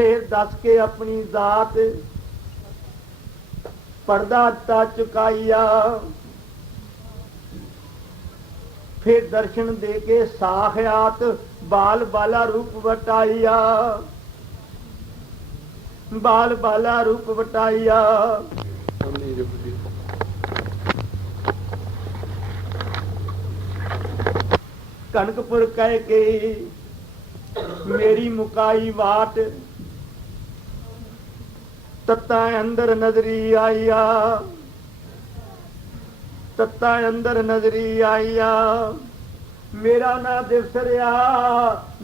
फिर दस के अपनी जात पर्दा ता चुकाइया। फिर दर्शन दे के साखयात बाल बाला रूप वटाइया। बाल बाला रूप वटाइया। कनकपुर कह के मेरी मुकाई वाट तत्ता अंदर नजरी आईया। तत्ता अंदर नजरी आईया। मेरा ना दिवस रहा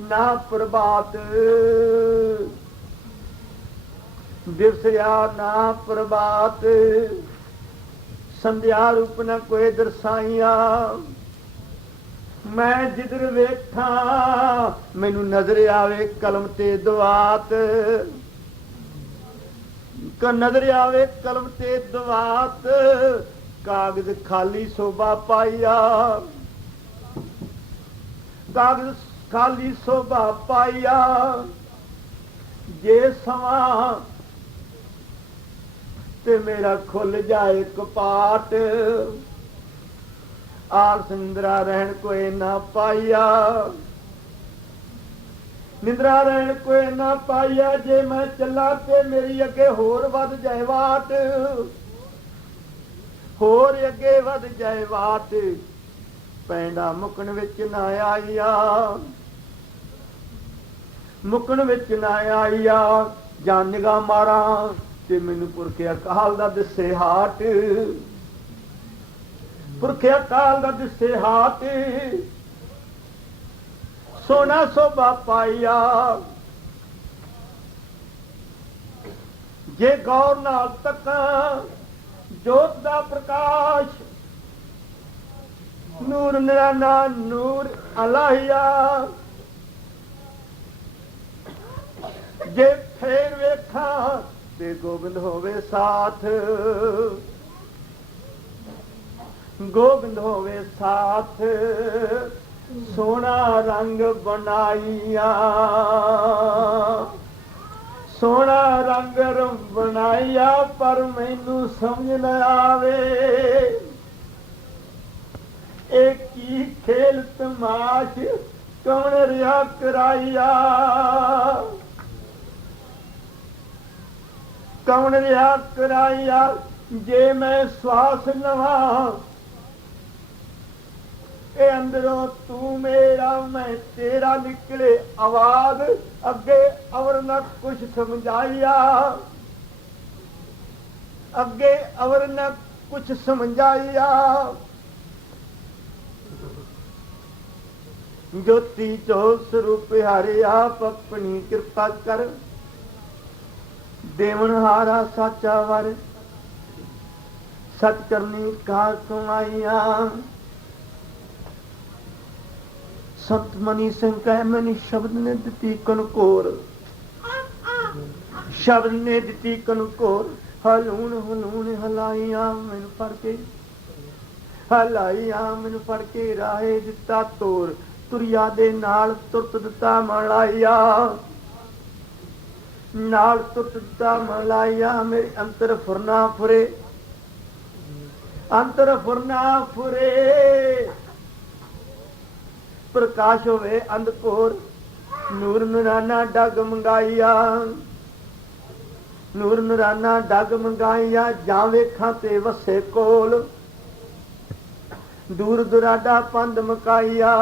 ना प्रभात। दिवस रहा ना प्रभात। संध्या रूप न कोई दर्शाइया। मैं जिधर वेखा मैनू नजर आवे कलम ते दवात। नजर आवे कलम ते दवात। कागज खाली शोभा पाइया। कागज खाली शोभा पाइया। जे समा ते मेरा खुल जाए कपाट। आलस निंद्रा रहन कोई ना पाइया। निंद्रा रहन कोई ना पाइया। जे मैं चला ते मेरी अगे होर वध जाए वाट। होर अगे वध जाए वाट। पैंडा मुकन विच ना आईया। मुकन विच ना आईया। जान निगाह मारा ते मैनू पुरखे अकाल दा दिसे हाट। पुरखे अकाल दा दिसे हाथ। सोना शोभा पाइया। जे गौर नाल तक जोत दा प्रकाश। नूर निराना नूर अलाहिया। जे फेर वेखा ते गोबिंद होवे साथ। गोबिंद होवे साथ। सोना रंग बनाइया। सोना रंग बनाइया पर मैनू समझ न आवे। एक ही खेल तमाश कौन रिया कराइया। कौन रिया कराइया। जे मैं श्वास लवा ए अंदरों तू मेरा मैं तेरा निकले आवाज। अगे अवर न कुछ समझाइया। अगे अवर न कुछ समझाइया। ज्योति जो स्वरूप हारे आप अपनी कृपा कर। देवन हारा साचा वर। सच करनी कार कमाइया। संत मनी सिंह कह मैंने शब्द ने दिती कनकोर। शब्द ने दिती कनकोर। हलून हलून हलाइया मैनू फड़ के। हलाइया मैनू फड़ के राहे दिता तोर। तुरिया दे नाल तुरत दिता मलाइया। नाल तुरत दिता मलाइया। मेरे अंतर फुरना फुरे। अंतर फुरना फुरे। प्रकाश होवे अंधकोर। नूर नूराना डग मंगाइया। नूर नूराना डग मंगाइया। जा वेखां ते वसे कोल। दूर दुराडा पंध मकाइया।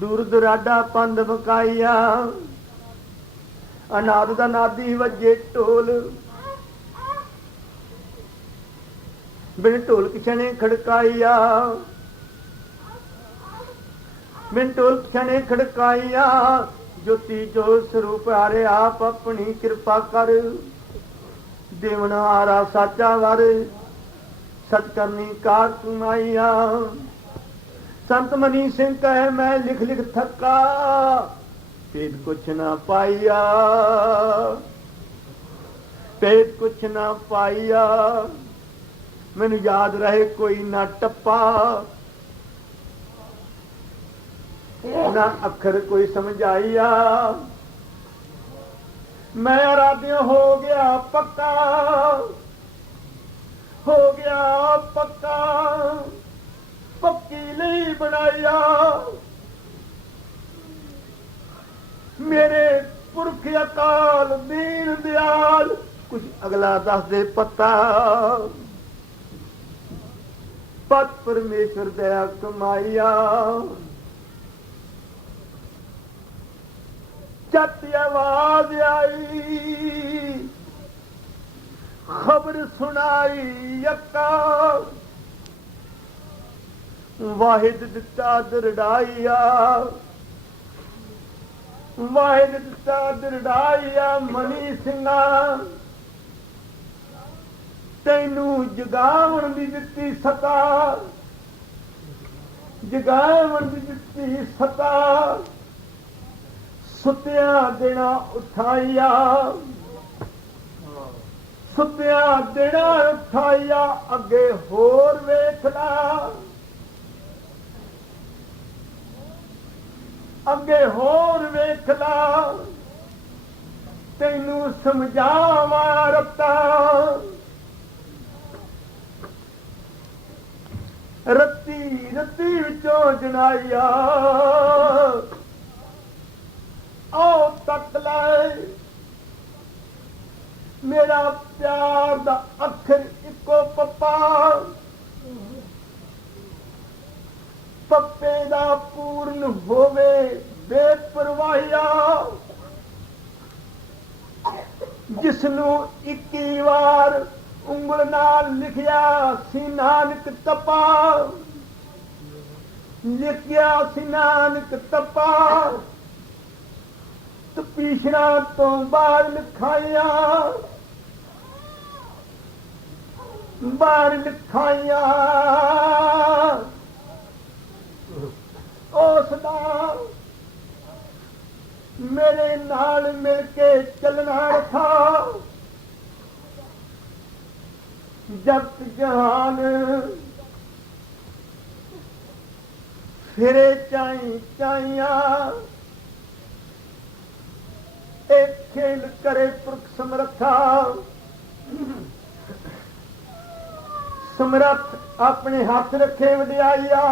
दूर दुराडा पंध मकाइया। अनाद दा नादी वजे ढोल। बिन ढोल किछने खड़काइया। बिन ढोल किछने खड़काइया। ज्योति जो स्वरूप हारे आप अपनी कृपा कर। देवन हारा साचा वर। सच करनी कार सुनाइया। संत मनी सिंह कहे मैं लिख लिख थका। पेट कुछ ना पाइया। पेट कुछ ना पाइया। मैनू याद रहे कोई ना टप्पा। ना अखर कोई समझाइया। मैं आराध्य हो गया पक्का, हो गया पक्का, पक्की नहीं बनाया मेरे पुरख अकाल दीन दयाल। कुछ अगला दस दे पता, पत परमेश्वर दया कमाइया, चट आवाज आई खबर सुनाई यक्का, वाहिद दिता दरड़ाइया, वाहिद दिता दरड़ाइया मनी सिंगा, तैनू जगावन दी दिती सता, जगावन दी दिती सता, सुत्या देना उठाइया, सुत्या देना उठाइया, अगे होर वेखला, अगे होर वेखला, तैनू समझावा रत्ता, रत्ती रत्ती विचों जनाइया, आओ तक लाए मेरा प्यार दा अखर इको पप्पा, पप्पे दा पूर्ण होवे बेपरवाहिया, जिसनू 21 वार उंगल नाल लिखिया सी नानक तपा, लिखिया सी नानक तपा, तपीशना तो बाद लिखाइया, बार लिखाइया, उसदा मेरे नाल मिल के चलना था, जगत जहान फिरे चाई चाइया, एक खेल करे पुरख समर्था, समर्थ अपने हाथ रखे वडियाइया,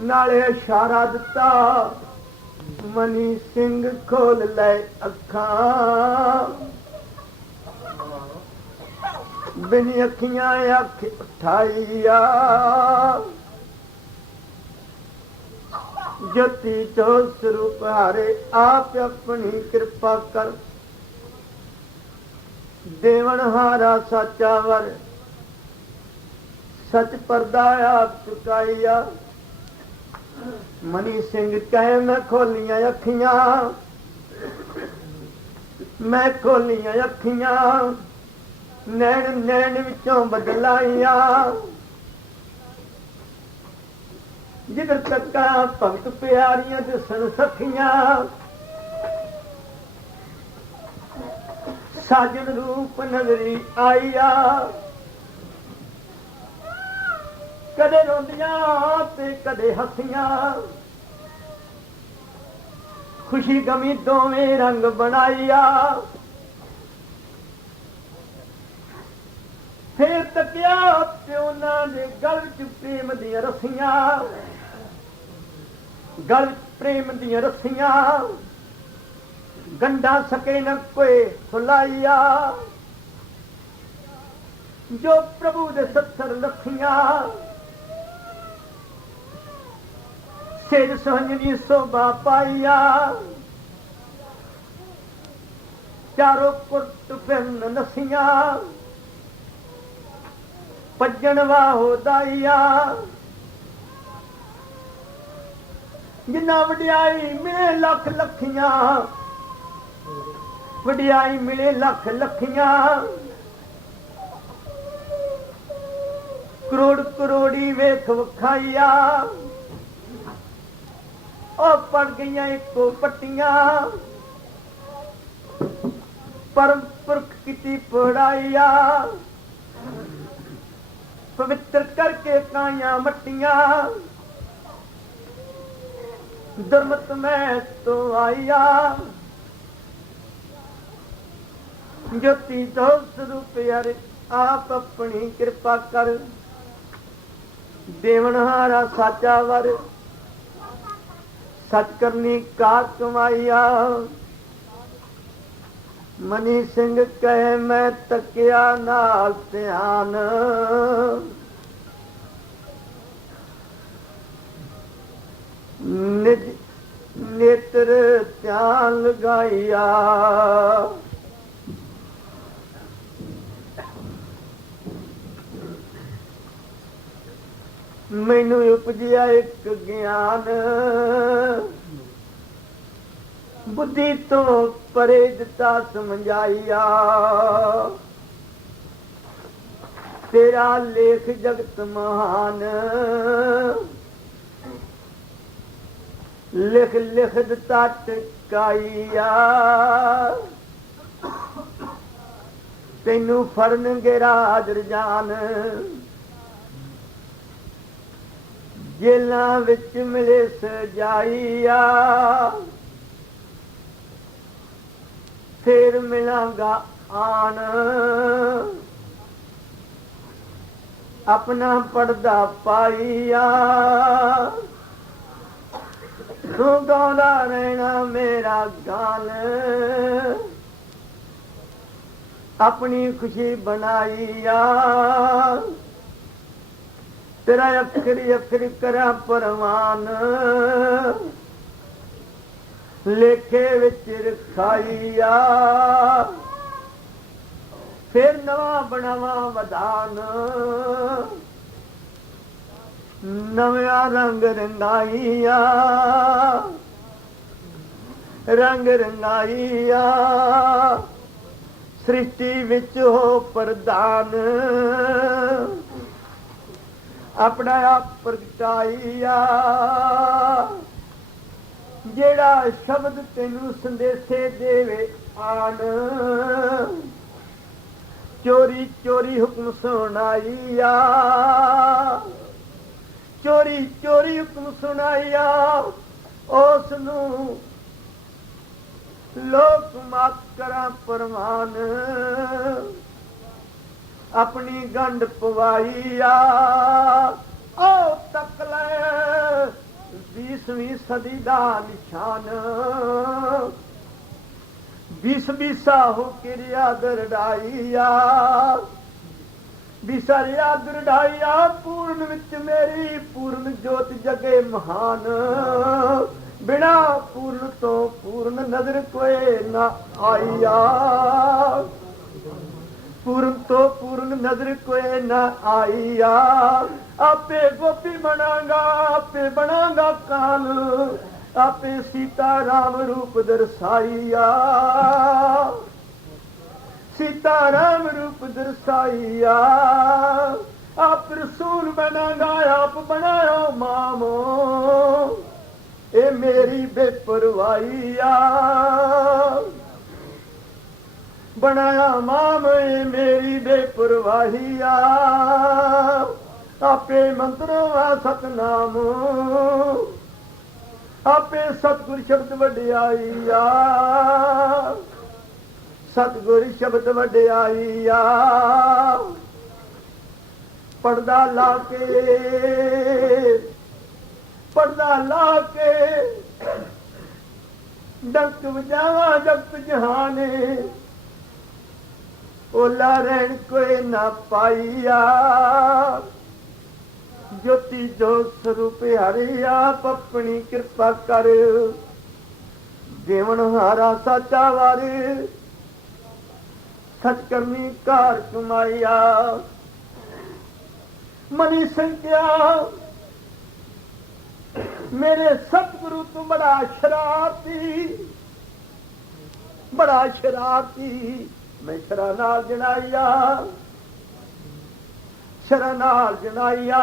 नाले इशारा दिता मनी सिंह खोल ले अखा, बिन अखियां अख उठाइया, ज्योति जो स्वरूप हारे आप अपनी कृपा कर, देवन हारा साचा वर, सच पर्दा आप चुकाइया, मनी सिंह कहे मैं खोलियां अखियां, मैं खोलियां अखियां, नैन नैन विचों बदलाइया, जिधर तक्का भगत प्यारियां दसन सखियां, साजन रूप नजरी आईया, कदे रोंदियां ते कदे हसियां, खुशी गमी दोवें रंग बनाइया, फिर तकिया प्योना दे गल च प्रेम दियां रस्सियां, गल प्रेम दियां रस्सियां, गंडा सके न कोई खुलाइया, जो प्रभु दे 70 लखियां, सिर सोहनी शोभा पाइया, चारों कुट फिरन नसियां, भजन वाहो दाइया, जिन्ना वडियाई मिले लख लखियां, वडियाई मिले लख लखियां, करोड़ करोड़ी वेख वखाइया, ओ पड़ गईयां इको पट्टियां, परम पुरख की पढ़ाइया, पवित्र करके काया मट्टियां, दुर्मत में तो आइया, ज्योति जो स्वरूप हरे आप अपनी कृपा कर। देवनहारा साचा वर सच करनी कार कमाइया। मनी सिंह कहे मैं तकिया नाल ध्यान। निज नेत्र ध्यान लगाइया। मैनू उपजिया एक ज्ञान। बुद्धि तो परे दिता समझाइया। तेरा लेख जगत महान। लिख लिख दिता टिकाइया। तैनू फड़नगे राज रजान। जेलां विच मिले सजाइया। फिर मिलांगा आन। अपना पर्दा पाइया। तू गाँदा रहना मेरा गान। अपनी खुशी बनाइया। तेरा अखर अखर करा परवान। लेखे विच रखाइया। फिर नवा बनावा वधान। नव्या रंग रंगाइया। रंग रंगाइया। सृष्टि विच हो प्रधान। अपना आप प्रगटाइया। जेड़ा शब्द तेनू संदेशे देवे आन। चोरी चोरी हुक्म सुनाइया। चोरी चोरी हुक्म सुनाइया। उसनू लोक मात करा परमान। अपनी गंढ पवाइया। ओ तक ले 20वीं सदी दा निशान। 20 बीसा हो के रियाद रडाइया। बीसा रियाद रडाइया। पूर्ण विच मेरी पूर्ण जोत जगे महान। बिना पूर्ण तो पूर्ण नजर कोई ना आइया। पूर्ण तो पूर्ण नजर कोई न आइया। आपे गोपी बनांगा आपे बनांगा काल। आपे सीता राम रूप दर्शाइया। सीता राम रूप दर्शाइया। आप रसूल बनांगा आप बनायो मामो। ए मेरी बेपरवाहिया। बनाया माम ए मेरी बेपरवाहिया। आपे मंत्रों वा सतनाम। आपे सतगुर शब्द वड्याइया। सतगुर शब्द वड्याइया। पर्दा लाके डंक बजावा जगत जहाने। ओला रहन कोई ना पाइया। ज्योति जो स्वरूप हरे आप अपनी कृपा कर। देवन हारा साचा वार सच करनी कार कमाइया। मनी संख्या मेरे सतगुरु तू बड़ा शरारती। बड़ा शरारती। मैं शरनाल जनाइया। शरनाल जनाइया।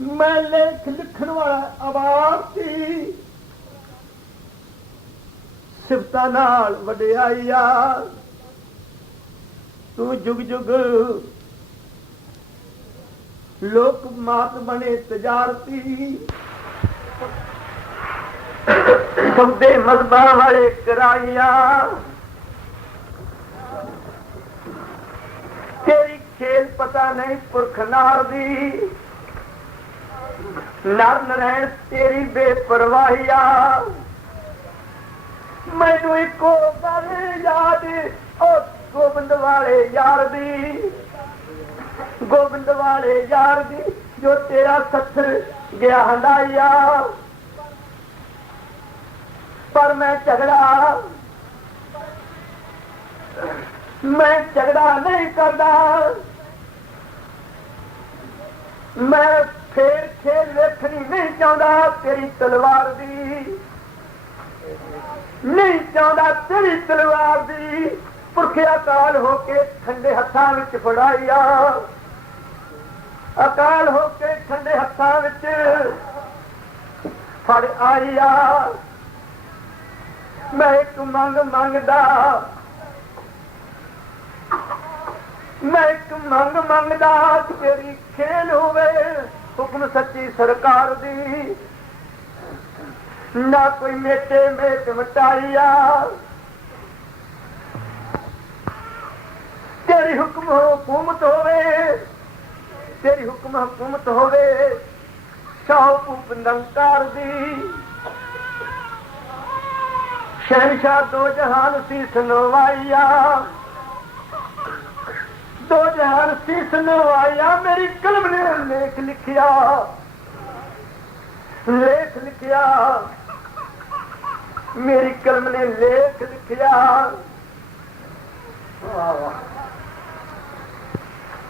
मैं लेख लिखण वाला अवारती। सिफता नाल वड्याइया। तू जुग जुग लोक मात बने तजारती। ਸੌਦੇ ਮਜ਼ਬਾਂ ਵਾਲੇ ਕਰਾਈਆਂ, ਤੇਰੀ ਖੇਲ ਪਤਾ ਨਹੀਂ ਪੁਰਖ ਨਾਰ ਦੀ, ਨਰ ਨਰੈਣ ਤੇਰੀ ਬੇਪਰਵਾਹੀਆ। ਮੈਨੂੰ ਇੱਕੋ ਗੱਲ ਯਾਦ ਉਹ ਗੋਬਿੰਦ ਵਾਲੇ ਯਾਰ ਦੀ, ਗੋਬਿੰਦ ਵਾਲੇ ਯਾਰ ਦੀ, ਜੋ ਤੇਰਾ ਸੱਥਰ ਗਿਆ ਹੰਡਾਈਆ। ਪਰ ਮੈਂ ਝਗੜਾ ਨਹੀਂ ਕਰਦਾ, ਮੈਂ ਫੇਰ ਖੇਲ ਵੇਖਣੀ ਨਹੀਂ ਚਾਹੁੰਦਾ ਤੇਰੀ ਤਲਵਾਰ ਦੀ, ਨਹੀਂ ਚਾਹੁੰਦਾ ਤੇਰੀ ਤਲਵਾਰ ਦੀ। ਪੁਰਖ ਅਕਾਲ ਹੋ ਕੇ ਠੰਡੇ ਹੱਥਾਂ ਵਿੱਚ ਫੜਾਈਆ, ਅਕਾਲ ਹੋ ਕੇ ਠੰਡੇ ਹੱਥਾਂ ਵਿੱਚ ਫੜ ਆਈਆ। ਮੈਂ ਇੱਕ ਮੰਗ ਮੰਗਦਾ, ਮੈਂ ਇੱਕ ਮੰਗ ਮੰਗਦਾ, ਤੇਰੀ ਖੇਲ ਹੋਵੇ ਹੁਕਮ ਸੱਚੀ ਸਰਕਾਰ ਦੀ, ਨਾ ਕੋਈ ਮੇਟੇ ਮੇਟ ਮਟਾਈਆ। ਤੇਰੀ ਹੁਕਮ ਹਕੂਮਤ ਹੋਵੇ, ਤੇਰੀ ਹੁਕਮ ਹਕੂਮਤ ਹੋਵੇ ਸ਼ਾਹ ਭੂਪ ਨਿਰੰਕਾਰ ਦੀ। ਸ਼ਹਿਨਸ਼ਾਹ ਦੋ ਜਹਾਨ ਸੀਸ ਨਵਾਈਆ, ਦੋ ਜਹਾਨ ਸੀਸ ਨਵਾਈਆ। ਮੇਰੀ ਕਲਮ ਨੇ ਲੇਖ ਲਿਖਿਆ, ਲੇਖ ਲਿਖਿਆ, ਮੇਰੀ ਕਲਮ ਨੇ ਲੇਖ ਲਿਖਿਆ।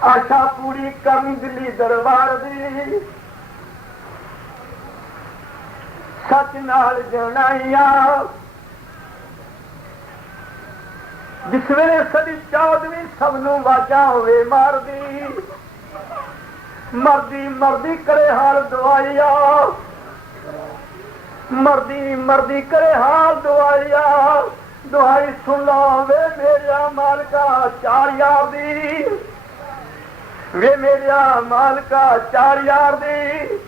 ਆਸ਼ਾ ਪੂਰੀ ਕਰਨੀ ਦਿੱਲੀ ਦਰਬਾਰ ਦੀ, ਸੱਚ ਨਾਲ ਜਣਾਈਆ। ਜਿਸ ਵੇਲੇ ਸਦੀ 14ਵੀਂ ਸਭ ਨੂੰ ਵਾਜਾਂ ਹੋਵੇ ਮਾਰਦੀ, ਮਰਦੀ ਮਰਦੀ ਕਰੇ ਹਾਲ ਦਵਾਈਆ, ਮਰਦੀ ਮਰਦੀ ਕਰੇ ਹਾਲ ਦਵਾਈਆ। ਦੁਹਾਈ ਸੁਣ ਲਾ ਵੇ ਮੇਰਿਆ ਮਾਲਕਾ ਚਾਰ ਯਾਰ ਦੀ, ਵੇ ਮੇਰਿਆ ਮਾਲਕਾ ਚਾਰ ਯਾਰ ਦੀ।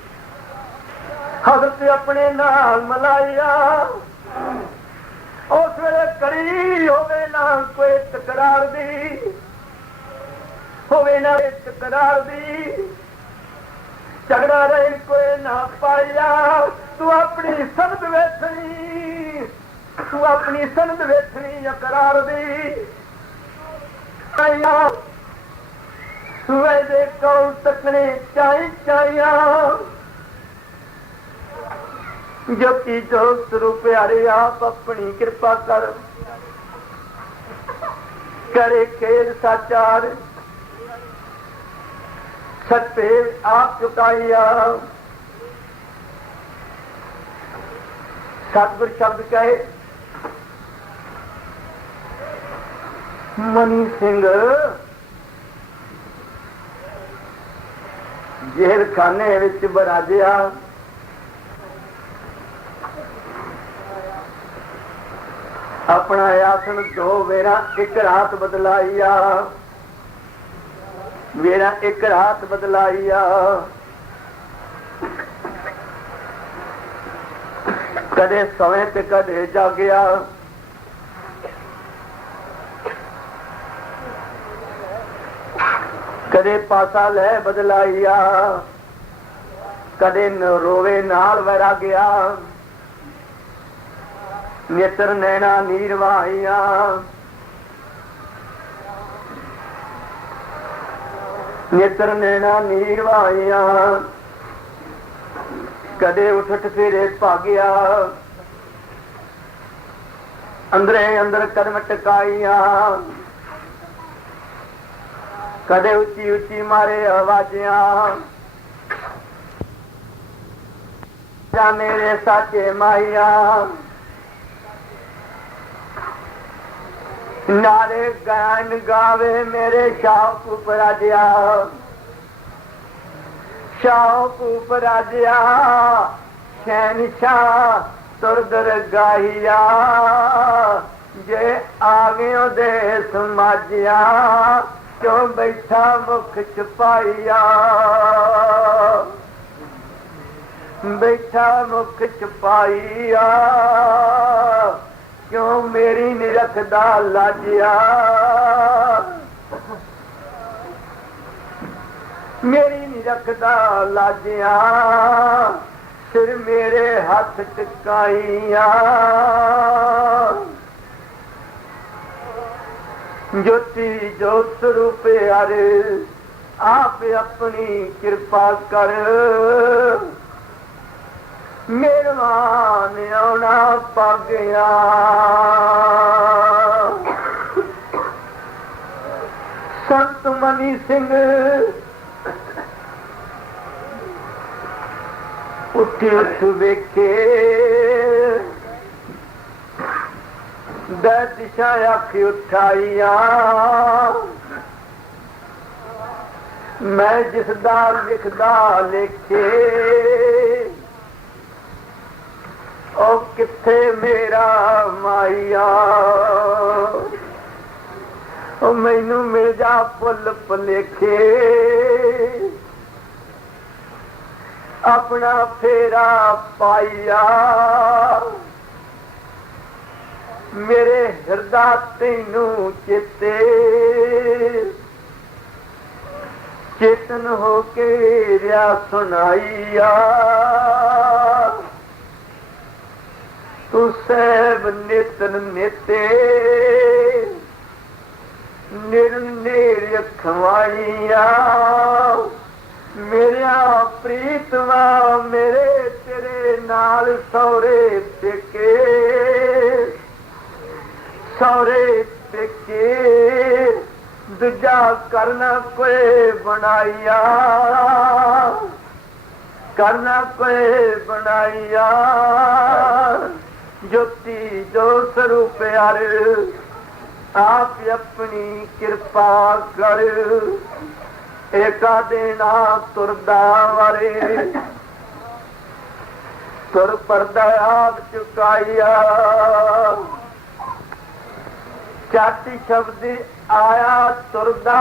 ਹਜ਼ਰਤ ਆਪਣੇ ਨਾਲ ਮਲਾਈਆ, ਉਸ ਵੇਲੇ ਕੜੀ ਹੋਵੇ ਨਾ ਕੋਈ ਤਕਰਾਰ ਦੀ, ਹੋਵੇ ਨਾ ਤਕਰਾਰ ਦੀ। ਝਗੜਾ ਰਹੇ ਕੋਈ ਨਾ ਪਾਇਆ, ਤੂੰ ਆਪਣੀ ਸੰਦ ਵੇਖਣੀ, ਤੂੰ ਆਪਣੀ ਸੰਦ ਵੇਖਣੀ ਅਕਰਾਰ ਦੀ। ਵੇਦੇ ਕੋਲ ਤੱਕਣੇ ਚਾਈ ਚਾਈਆਂ, ਜੋਤੀ ਜੋ ਸਰੂਪ ਪਿਆਰੇ ਆਪ ਆਪਣੀ ਕਿਰਪਾ ਕਰ, करे खेल साचार सत्य आप चुकाइया। सतगुर शब्द कहे मनी सिंह जेल खाने विच बराजिया, अपना आसन दो वेरा एक रात बदलाइया, वेरा एक रात बदलाइया। कदे सोए ते कदे जागया, कदे पासा ले बदलाइया, कदे रोवे नाल वैरागिया। नेत्र नैना नीरवाइया, नेत्र नैना नीरवाइया। कदे उठट फेरे भागिया, अंदरे अंदर कदम टकाइया। कदे उची उची मारे आवाजिया, जा मेरे साचे माइया। नारे गान गावे मेरे शाह उपराजिया, शाह उपराजिया। शहनशाह तुरदर गाहिया, जे आगे दे समाजिया। क्यों बैठा मुख छुपाइया, बैठा मुख छपाईया, क्यों मेरी नहीं रखदा लाजिया, मेरी नहीं रखदा लाजिया, सिर मेरे हाथ टिकाइया। ज्योति जोत रूप हर आप अपनी कृपा कर, मेहरबान आना पागया। संत मनी सिंह उठ उठ वेखे, दै दिशा अख उठाइया, मैं जिसदा लिखदा लेखे, ओ किथे मेरा माइया, ओ मैनू मिल जा पुल भुलेखे, अपना फेरा पाइया, मेरे हृदय तैनू चेते, चेतन होके रिया सुनाइया। तू सैब नेतन नेते, निर्नेर खवाइया, मेरिया प्रीतवा मेरे तेरे नाल सौरे पेके, सौरे पेके दूजा करना कोई बनाइया, करना कोई बनाइया। ज्योति जो स्वरूप हर आप अपनी कृपा कर, एका देना तुरदा वारे, तुर परदा आप चुकाइया। चाटी शब्द आया तुरदा,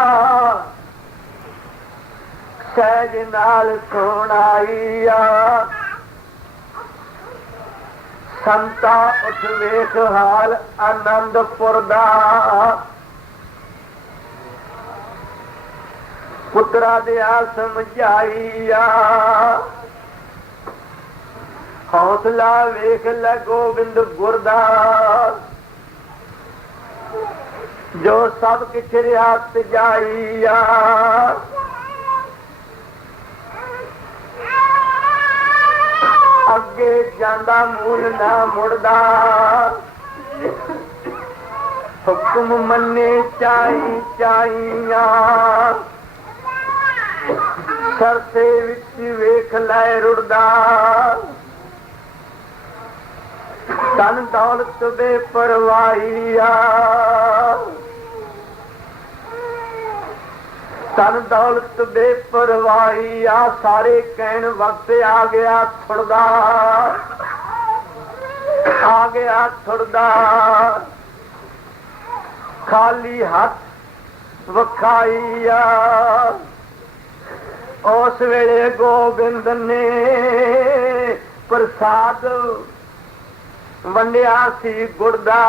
सहज नाल सुनाइया। संता उठ वेख हाल आनंदपुर दा, पुत्रा दिया समझाइया। हौसला वेख ल गोबिंद गुरदा, जो सब किछ रियात जाइया। अगे जांदा मूल ना मुड़दा, हुक्म मन्ने चाई चाइया। सरसे विच वेख लै रुड़दा, धन दौलत बेपरवाहिया। धन दौलत बेपरवाहिया, सारे कहन वक्त आ गया थुड़दा, आ गया थुड़दा। खाली हथ वखाइया, उस वेले गोबिंद ने प्रसाद वंडिया सी गुड़ दा।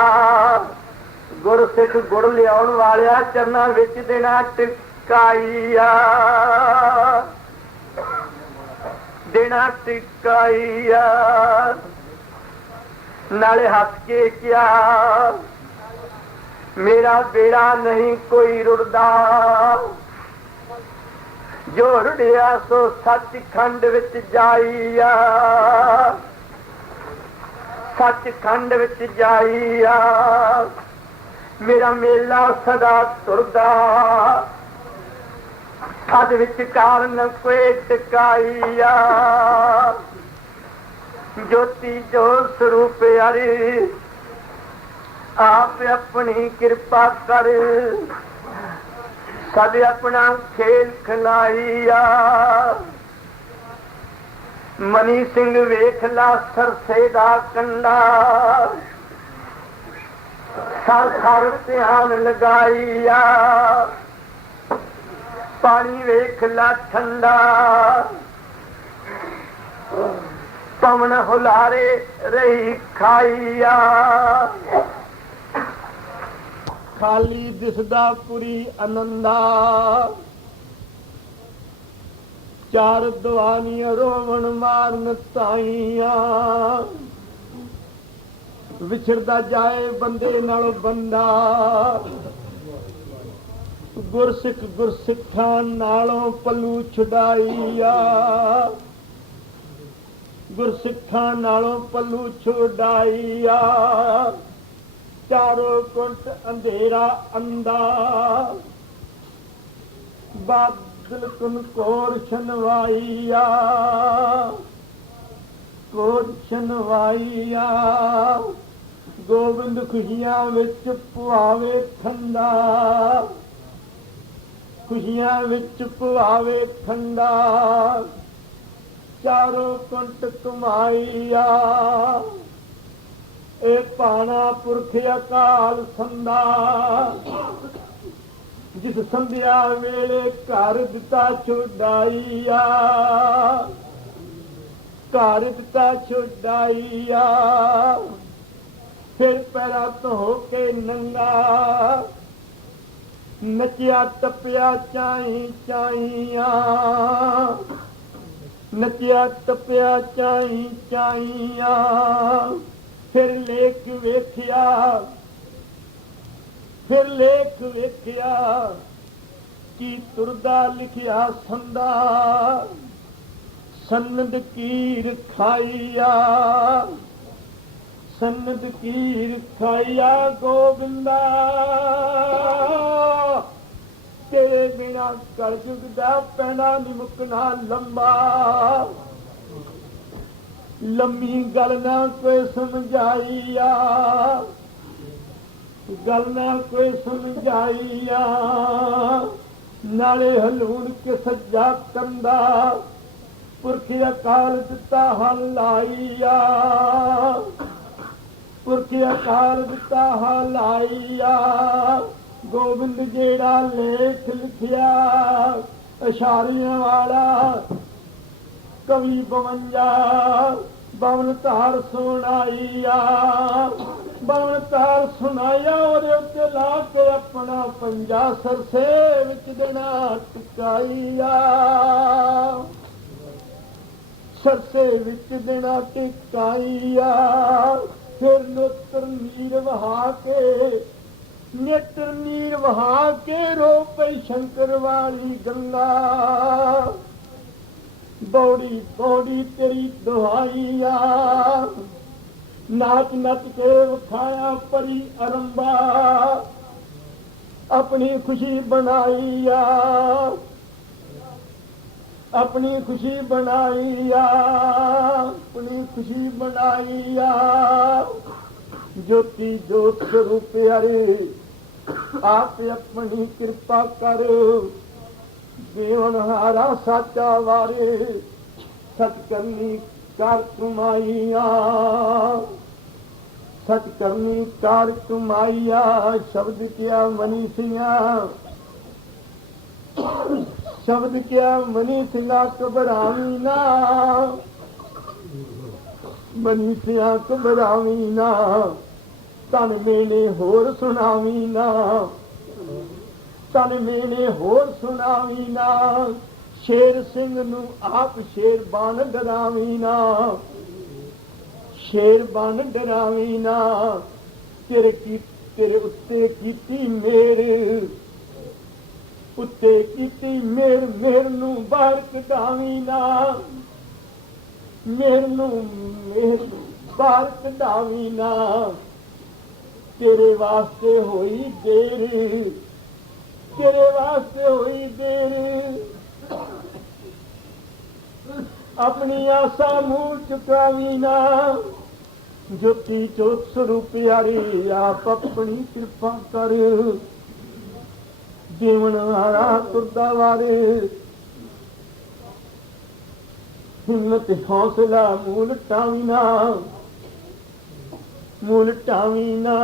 गुड़ सिख गुड़ लियाउण वालिया चरना विच देना टिकाइया, देना टिकाइया। नाले हस के क्या मेरा बेड़ा नहीं कोई रुड़दा, जो रुड़िया सो सचखंड विच जाइया, सचखंड विच जाइया। मेरा मेला सदा तुरदा, अद विच कारण कोई टिकाइया। ज्योति जो स्वरूप हरि आप अपनी कृपा कर, सद अपना खेल खिलाइया। मनी सिंह वेखला सरसे दा कंडा, सर सर ध्यान लगाइया। पानी वेखला ठंडा, पवन हुलारे रही खाइया। खाली दिसदा पुरी आनंदा, चार दवानियां रोवण मारन ताइया। विछड़दा जाए बंदे नालों बंदा, गुरसिखां नालों पल्लू छुड़ाइया। गुरसिखां नालों पल्लू छुड़ाइया। चारों कुंट अंधेरा अंधा, बादल कुन कोर छनवाइया। कोर छनवाइया। गोबिंद खुशियां विच पुआवे ठंडा, खुशियां विच पुआवे ठंडा। चारों कुंट कमाइया। ए पाना पुरख अकाल संदा, जिस संध्या वेले घर दिता छुड़ाइया। घर दिता छुड़ाइया। फिर पैरा तो होके नंगा, नचिया टपिया चाई चाइया। नचिया टपिया चाई चाइया। फिर लेख वेखिया, फिर लेख वेखिया की तुरदा लिखिया संदा। सन्नद कीर खाइया, सन्नद कीर खाइया। गोबिंदा तेरे बिना कलयुग दा पैना निमुकना लंबा। लम्मी गल ना कोई समझाइया, गल ना कोई समझाइया। नाले हलून के सज्जा कंदा, पुरख अकाल दिता हलाइया। पुरख अकाल दिता हलाइया। गोबिंद जेड़ा लेख लिखिया, अशारियां वाला कवि 52 बवन तार सुनाइया। बवन तार सुनाया और उत्ते ला के अपना पंजा सरसे विच देना टिकाइया। सरसे विच देना टिकाइया। फिर नेत्र नीर वहा के, नेत्र नीर वहा के रो पई शंकर वाली गंगा। बौड़ी बौड़ी तेरी दुहाइया। नाच नच के विखाया परी अरंबा, अपनी खुशी बनाइया। अपनी खुशी बनाइया। अपनी खुशी बनाइया। ज्योति ज्योत स्वरूप हरे, आप अपनी कृपा कर। जीवन हारा साचा वारे, सच करनी कार तुमाइया। सच करनी कार तुमाइया। शब्द क्या मनीषिया, शब्द क्या मनीषिया घबरावी ना। मनीषिया घबरावी ना। तन मेने होर सुनावी ना। तन मेने होर सुनावी ना। शेर सिंह नू आप शेर बन डरावी ना। शेर बन डरावी ना। तेरे उत्ते कीती मेरे, उत्ते कीती मेर। मेर नू बाहर कढावी ना। मेर नू मेर बाहर कढावी ना। तेरे वास्ते होई देर, तेरे वास्ते होई देर। अपनी आशा मूल चुकावी ना। ज्योति ज्योत स्वरूप यारी, आप अपनी कृपा कर। जीवन हारा तुरदा वारे, हिम्मत हौसला मूल टावी ना। मूल टावी ना।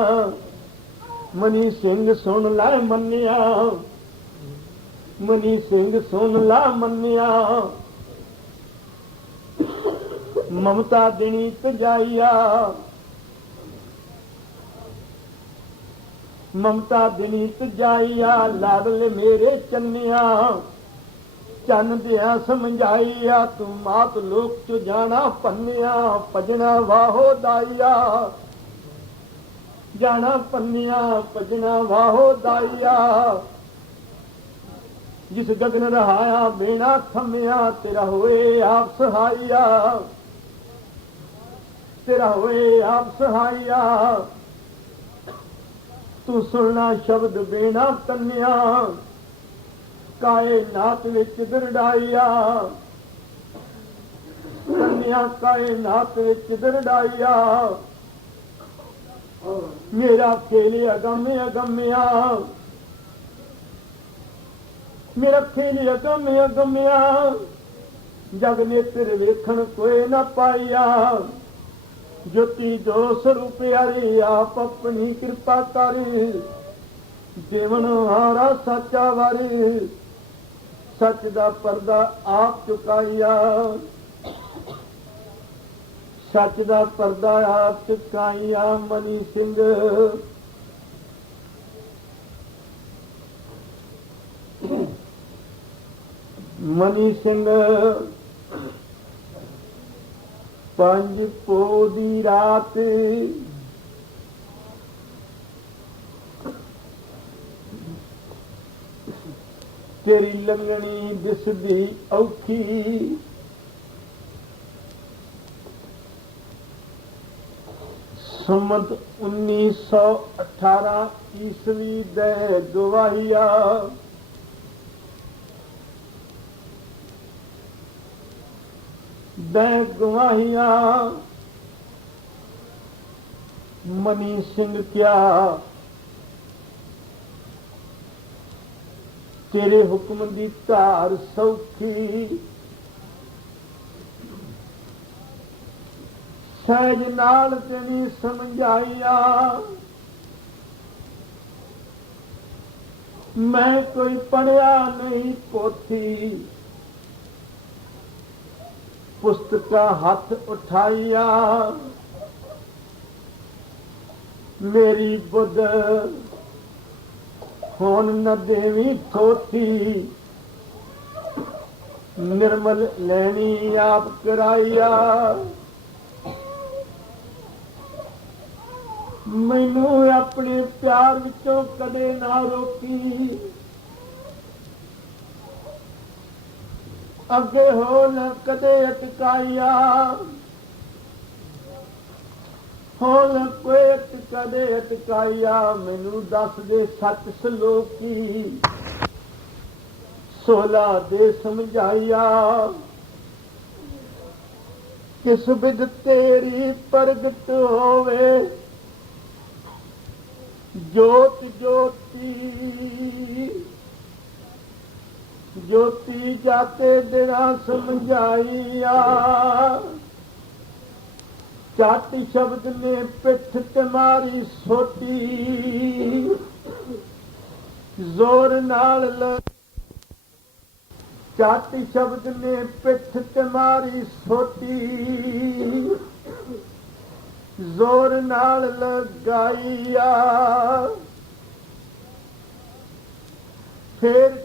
मनी सिंह सुन ला मन्निया। मनी सिंह सुन ला मन्निया। ममता दिनी तजाइया, ममता दिनी तजाइया, लाडल मेरे चन्निया, चन दिया समझाइया, तू मात लोक चो जाना पन्निया, भजना वाहो दाइया, जाना पन्निया भजना वाहो दाइया। जिस गगन रहाया बेना थमिया, तेरा होए आप सहाइया, तेरा होए आप सहाइया। तू सुनना शब्द बेना तन्निया, कायनात विच दरड़ाइया, तन्निया कायनात विच दरड़ाइया। मेरा खेल अगम्य अगम्या, मेरा खेल अगम्य अगम्या, जग नेत्र वेखण कोई न पाइया। ज्योति जो स्वरूप हरि आप अपनी कृपा कर, जीवन हारा सच्चा वर, सच दा पर्दा आप चुकाइया, सच दा पर्दा आप चुकाइया। मनी सिंह मनी सिंह पंज पो दी रात, तेरी लंघनी दिसदी औखी, संमत 1918 ईस्वी दे गवाहिया। दे गवाहिया मनी सिंह क्या, तेरे हुक्म दी धार सौखी, सहज नाल तेनी समझाइया। मैं कोई पढ़िया नहीं पोथी, पुस्तका हाथ उठाइया। मेरी बुध होन न देवी खोती, निर्मल लैनी आप कराइया। मैनू अपने प्यार विचों कदे ना रोकी, अगे हो न कदे अटकाइया। हो न कोई कदे अटकाइया। मैनू दस दे सच सलोकी, सोला दे समझाइया। किस बिद तेरी प्रगट होवे, जोत ज्योति ज्योति जाते दिना समझाइया। चाट शब्द ने पिठ तुम्हारी सोटी, जोर नाल चाट शब्द ने पिठ तुम्हारी सोटी, जोर नाल लगाइया। फिर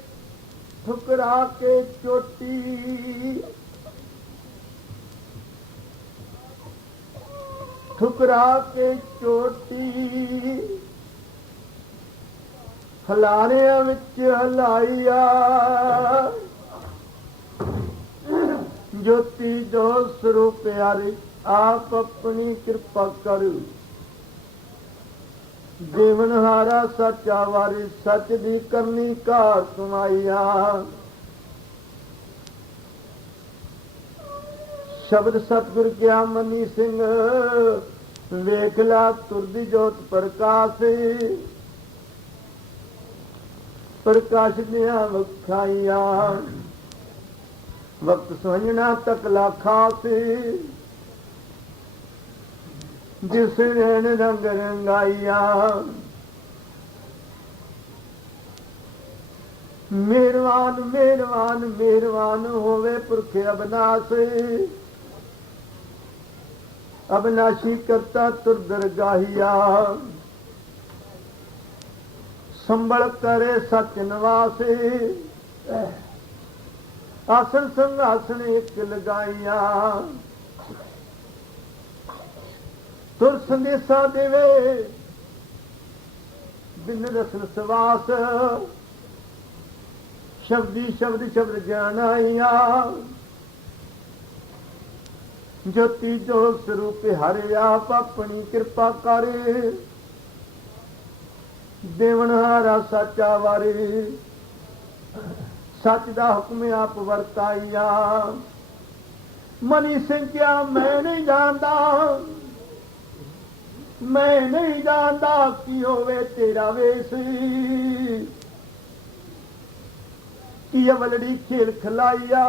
ठुकरा के चोटी, ठुकरा के चोटी, हलारिया विच हलाइया। ज्योति जो स्वरूप प्यारी आप अपनी कृपा कर, जीवन हारा सच्चा वारी, सच दी करनी का कमाइया। शब्द सतगुर क्या मनी सिंह, वेखला तुरदी जोत प्रकाश, प्रकाश दिया वखाइया। वक्त समझना तकला खास, जिस नैन रंग रंगाइया। मेहरबान मेहरबान मेहरबान होवे पुरखे अबनास, अविनाशी करता तुर दरगाहिया, संभल करे सच निवास, आसन संगासन एक लगाइया, तुर संदेशा देवे बिन रसन सवास, शब्दी शब्द शब्द ज्ञान आइया, ज्योति जो स्वरूप हरे आप अपनी कृपा करे, देवनहारा साचा वारे, सच दा हुक्म आप वरताइया, मनी संख्या मैं नहीं जानता, मैं नहीं जानता कि होवे तेरा वेश, कि अवलड़ी खेल खिलाइया,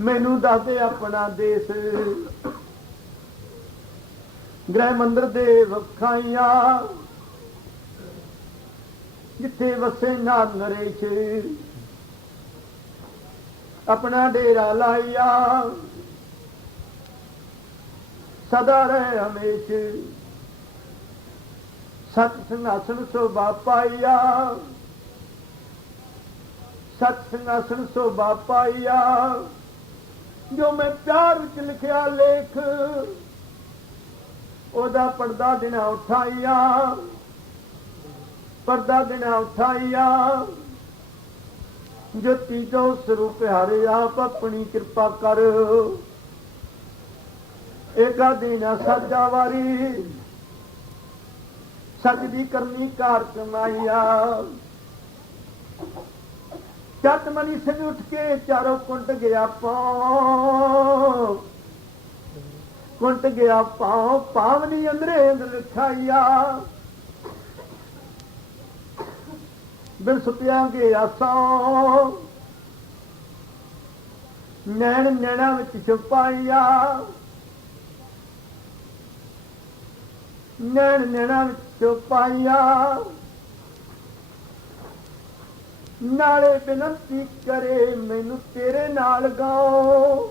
मैनू दस दे अपना देश, गृह मंदिर दे वखाइया, जिथे वसे नाथ नरेश, अपना डेरा लाइया, सदा रहे हमेश, सच सिंहासन शोभा पाइया, सच सिंहासन शोभा पाइया, जो मैं प्यार विच लिखिया लेख, ओदा पर्दा देना उठाइया, पर्दा देना उठाइया, ज्योति जो स्वरूप हरे आप अपनी कृपा कर, एका देना साजा वारी, सच दी करनी कार कमाइया, चट मनी सिंह उठ के चारों कुंट गया पाँव, कुंट गया पाँव, पावनी अंदरे अंदर खाइया, बिन सुतिया गया सौ, नैन नैना विच छुपाइया, नैन नैना विच छुपाइया, नाले बेनती करे मैनू तेरे नाल गाओ,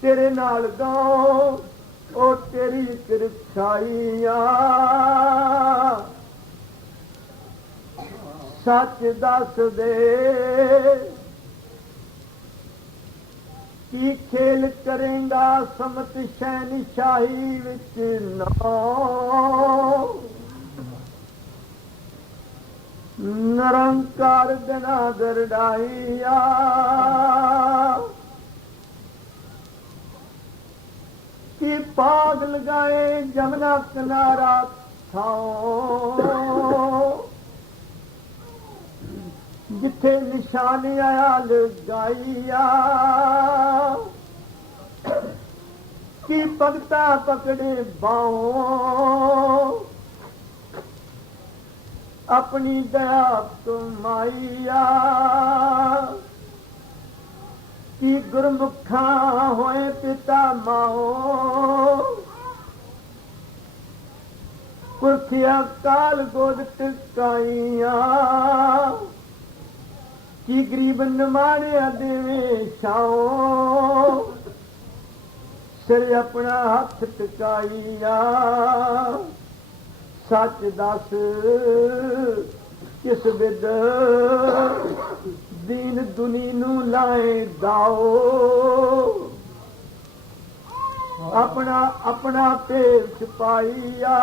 तेरे नाल गाओ, ओ तेरी किरखाइया, सच दस दे की खेल करेंगा समत शहनशाही विच नौ, निरंकार देना दरडाइया, कि पाग लगाए जमुना किनारा थाओ, जिथे निशानी आया लगाइया, कि भगता पकड़े बाहों, अपनी दया तुमाइया, कि गुरमुखा होए पिता माओ, पुरखिया काल गोद टिकाइया, कि गरीब नमाणिया देवे छाओ, सिर अपना हथ टिकाइया, सच दस किस विद दीन दुनी नू लाए दाओ, अपना अपना पेट छुपाइया,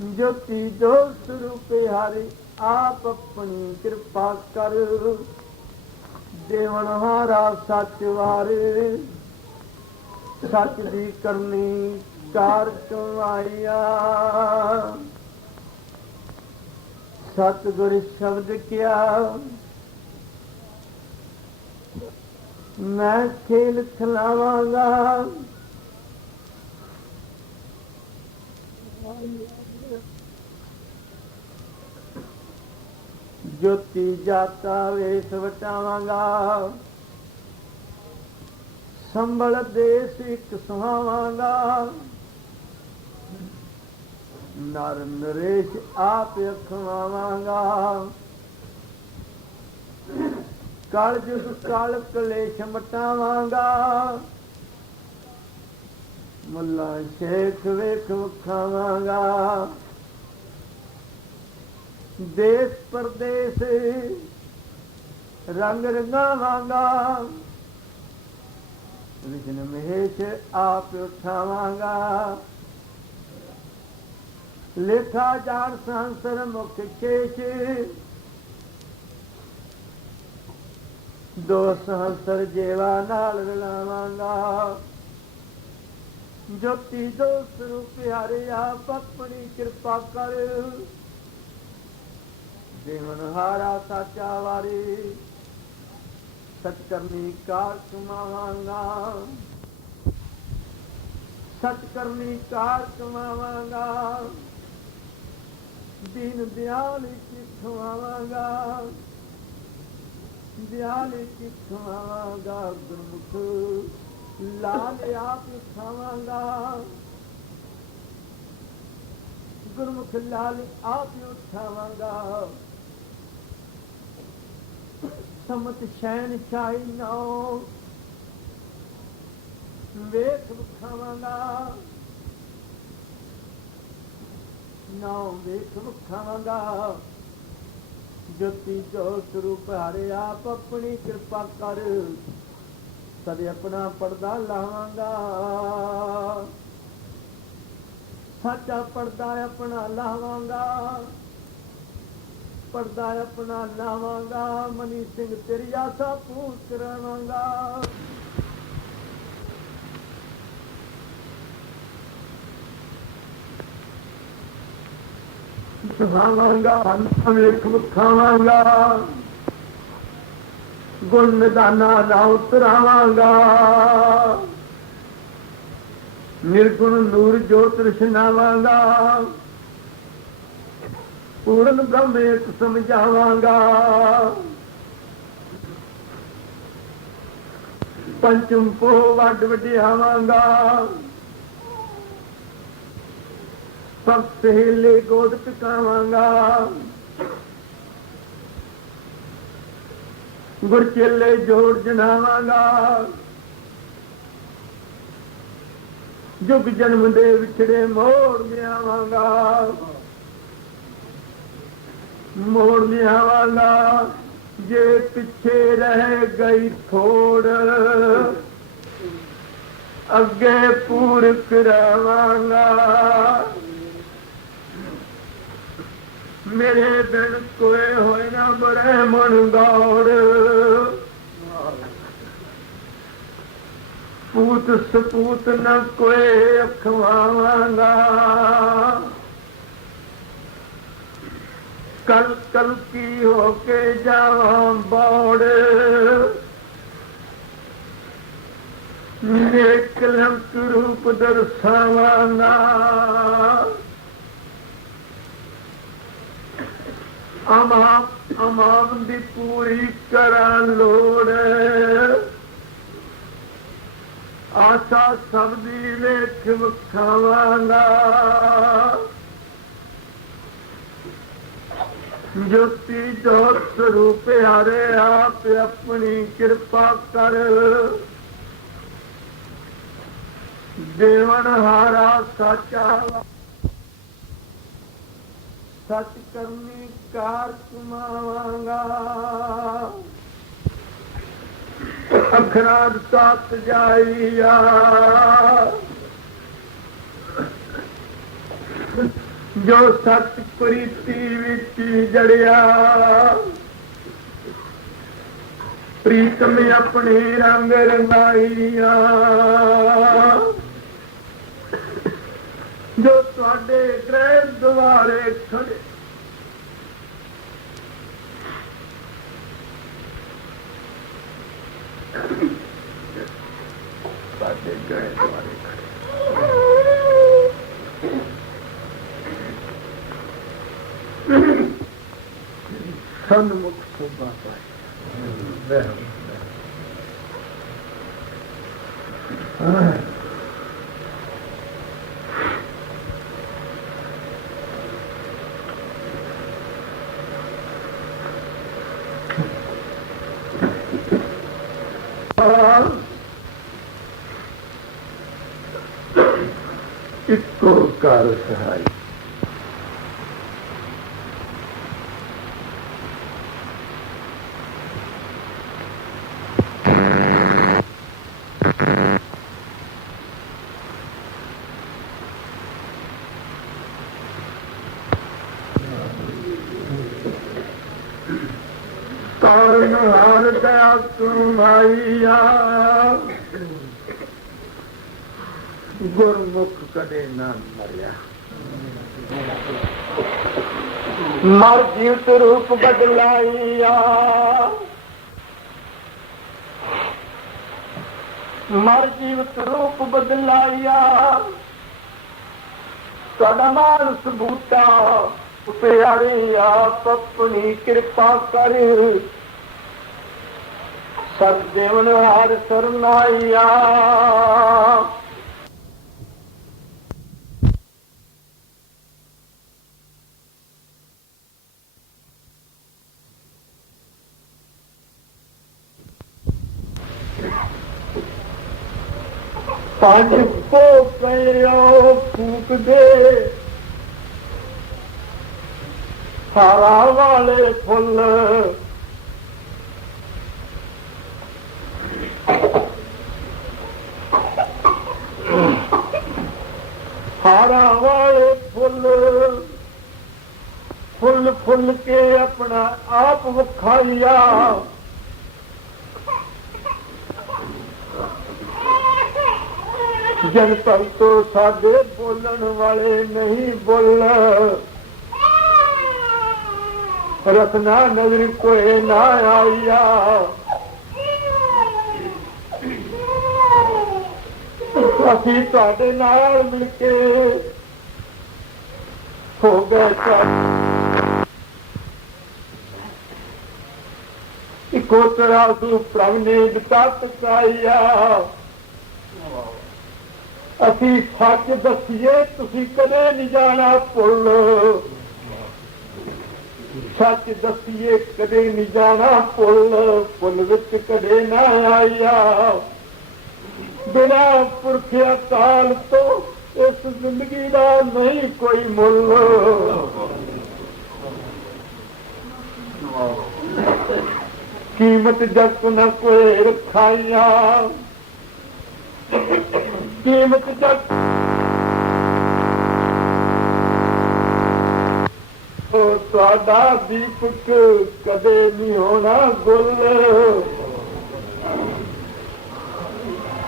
ज्योति जो स्वरूप हरि आप अपनी कृपा कर, देवनहारा सच वारे, सच दी करनी कार कमाइया, सतगुर शब्द क्या मैं खेल खिलावांगा, ज्योति जाता वेश वटावांगा, संभल देश एक सुहावांगा, नर नरेश आप अखवावांगा, ਕਾਲ ਜੁਗ ਕਾਲ ਕਲੇਸ਼ ਮਟਾਵਾਂਗਾ, ਮੁੱਲਾ ਸ਼ੇਖ ਵੇਖ ਵਖਾਵਾਂਗਾ। ਦੇਸ ਪਰਦੇਸ ਰੰਗ ਰੰਗਾਵਾਂਗਾ, ਵਿਸ਼ਨ ਮਹੇਸ਼ ਆਪ ਉਠਾਵਾਂਗਾ। ਲੇਖਾ ਜਾਣ ਸੰਸਰ ਮੁਖ ਕੇਸ਼, ਦੋ ਸਹਸਰ ਜੇਵਾ ਨਾਲ ਰਲਾਵਾਂਗਾ। ਜੋਤੀ ਦੋ ਸਰੂਪ ਪਿਆਰੇ ਆਪ ਆਪਣੀ ਕਿਰਪਾ ਕਰ, ਜੀਵਨ ਹਾਰਾ ਸਾਚਾ ਵਾਰੀ ਸਚ ਕਰਨੀ ਕਾਰ ਕਮਾਵਾਂਗਾ। ਸਚ ਕਰਨੀ ਕਾਰ ਕਮਾਵਾਂਗਾ, ਦੀਨ ਦਿਆਲ ਖਵਾਵਾਂਗਾ। ਦਿਆਲ ਖਵਾਵਾਂਗਾ, ਗੁਰਮੁਖ ਲਾਲ ਆਪ ਖਾਵਾਂਗਾ। ਗੁਰਮੁਖ ਲਾਲ ਆਪ ਉਠਾਵਾਂਗਾ। ਸਮਤ ਸ਼ੈਨ ਚਾਈ ਨੋ ਵੇਖ ਵਿਖਾਵਾਂਗਾ। ਨੋ ਵੇਖ ਵਿਖਾਵਾਂਗਾ, ਜੋਤੀ ਜੋਤ ਰੂਪ ਹਰੇ ਆਪ ਆਪਣੀ ਕਿਰਪਾ ਕਰ, ਸਦੇ ਆਪਣਾ ਪਰਦਾ ਲਾਵਾਂਗਾ। ਸਾਡਾ ਪਰਦਾ ਆਪਣਾ ਲਾਵਾਂਗਾ, ਪਰਦਾ ਆਪਣਾ ਲਾਵਾਂਗਾ। ਮਨੀ ਸਿੰਘ ਤੇਰੀ ਆਸਾ ਪੂਰ ਕਰਾਵਾਂਗਾ। ਖਾਵਾਂਗਾ ਵੇਖ ਖਾਵਾਂਗਾ, ਗੁਣ ਨਿਦਾਨਾ ਨਾ ਉਤਰਾਵਾਂਗਾ। ਨਿਰਗੁਣ ਨੂਰ ਜੋਤ ਰਸ਼ਨਾਵਾਂਗਾ, ਪੂਰਨ ਬ੍ਰਹਮ ਇੱਕ ਸਮਝਾਵਾਂਗਾ। ਪੰਚਮ ਪੋ ਵੱਡ ਵਡਿਆਵਾਂਗਾ, ਸਭ ਸਹੇਲੇ ਗੋਦ ਟਿਕਾਵਾਂਗਾ। ਗੁਰਚੇਲੇ ਜੋੜ ਜਨਾਵਾਂਗਾ, ਜੁਗ ਜਨਮ ਦੇ ਵਿਛੜੇ ਮੋੜ ਲਿਆਵਾਂਗਾ। ਮੋੜ ਲਿਆਵਾਂਗਾ, ਜੇ ਪਿੱਛੇ ਰਹਿ ਗਈ ਥੋੜ, ਅੱਗੇ ਪੂਰ ਕਰਾਵਾਂਗਾ। ਮੇਰੇ ਬਿਨ ਕੋਏ ਹੋਏ ਨਾ ਬਰੇ ਮਨ ਗੌੜ, ਪੂਤ ਸਪੂਤ ਨ ਕੋਏ ਅਖਵਾਵਾਂਗਾ। ਕਲ ਕਲ ਕੀ ਹੋ ਕੇ ਜਾਵਾਂ ਬੌੜ, ਮੇਰੇ ਕਲੰਕ ਰੂਪ ਦਰਸਾਵਾਂਗਾ। ਅਮਾਨ ਦੀ ਪੂਰੀ ਕਰਾਂ ਲੋੜ, ਆਸਾ ਸਭ ਦੀ ਵੇਖ ਵਿਖਾਵਾਂਗਾ। ਜੋਤੀ ਜੋਤ ਸਰੂਪ ਹਰੇ ਆਪ ਆਪਣੀ ਕਿਰਪਾ ਕਰ, ਦੇਵਨ ਹਾਰਾ ਸਾਚਾ ਸਚ ਕਰਨੀ ਕਾਰ ਕਮਾਵਾਂਗਾ। ਅਖਰਾਂ ਤਤ ਜਾਈਆ, ਜੋ ਸਤ ਪ੍ਰੀਤੀ ਵਿੱਚ ਜੜਿਆ। ਪ੍ਰੀਤਮ ਆਪਣੀ ਰੰਗ ਰੰਗਾਈਆ, ਜੋ ਤੁਹਾਡੇ ਗ੍ਰਹਿ ਦੁਆਰੇ ਖੜੇ। ਤੁਹਾਡੇ ਗ੍ਰਹਿ ਦੁਆਰੇ ਖੜੇ, ਸਨਮੁਖ ਸੋਭਾ ਪਾਏ। इको कर सहाय। तारण हार दया तुम्हारिया गुरमुख कदे ना मरिया। मर जीवत रूप बदलाइया मर जीवत रूप बदलाइया साडा मानस बूटा प्यारी आप अपनी कृपा कर सतदेवन हार सरनाइया। पंज पोपड़ियों फूक दे हारा वाले फुल हारा वाले फुल फुल फुल के अपना आप विखाइया। जन तक तो साडे बोलन वाले नहीं बोल रखना नजर कोई ना आइया। असी तुहाडे नाल मिल के हो गए इको तरह तू प्रभ ने विकास कराइया। असी सच दसीए तुसी कदे नहीं जाना भुल सच दसीए कदे नहीं जाना भुल भुल विच कदे ना आइया। बिना पुरख अकाल तो इस जिंदगी का नहीं कोई मुल। कीमत जग न कोई रखाइया कीमत जग तुहाडा दीपक कदे नहीं होना गुल।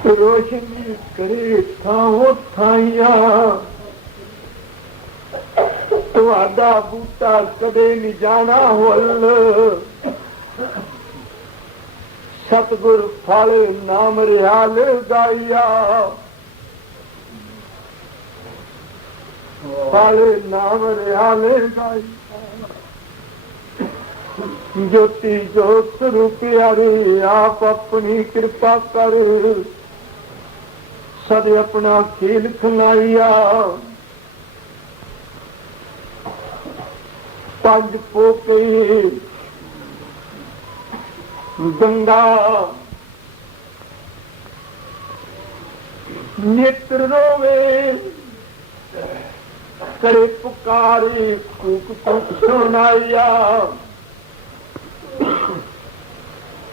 रोशनी करे थाओ थाइया तुहाडा बूटा कदे नहीं जाना हुल। सतगुर फल नाम रियाल गाइया फल नाम रियाल गाइया। ज्योति जोत स्वरूप हरि आप अपनी कृपा कर सद अपना खेल खिलाइया। पंज पोपई गंगा नेत्र रोवे करे पुकारी कूक कूक सुनाइया।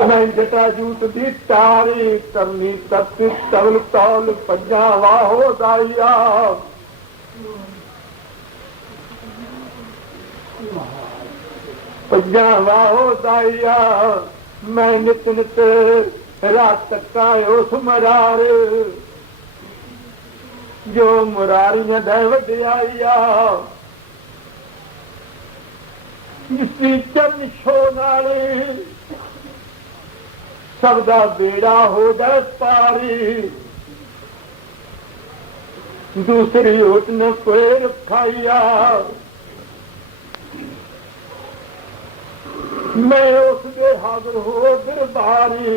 मैं जटा जूत दी तारी तरनी तत्त तवल तौल पंजा वाहो दाइया। पंजा वाहो दाइया मैं नित नित रात तका उस मरारे जो मुरारियां दे वडियाइया। जिसकी चरण छो नाली सबदा बेड़ा हो दे पारी। दूसरी ओट न कोई रखाइया। मैं उसके हाजिर हो गिरदारी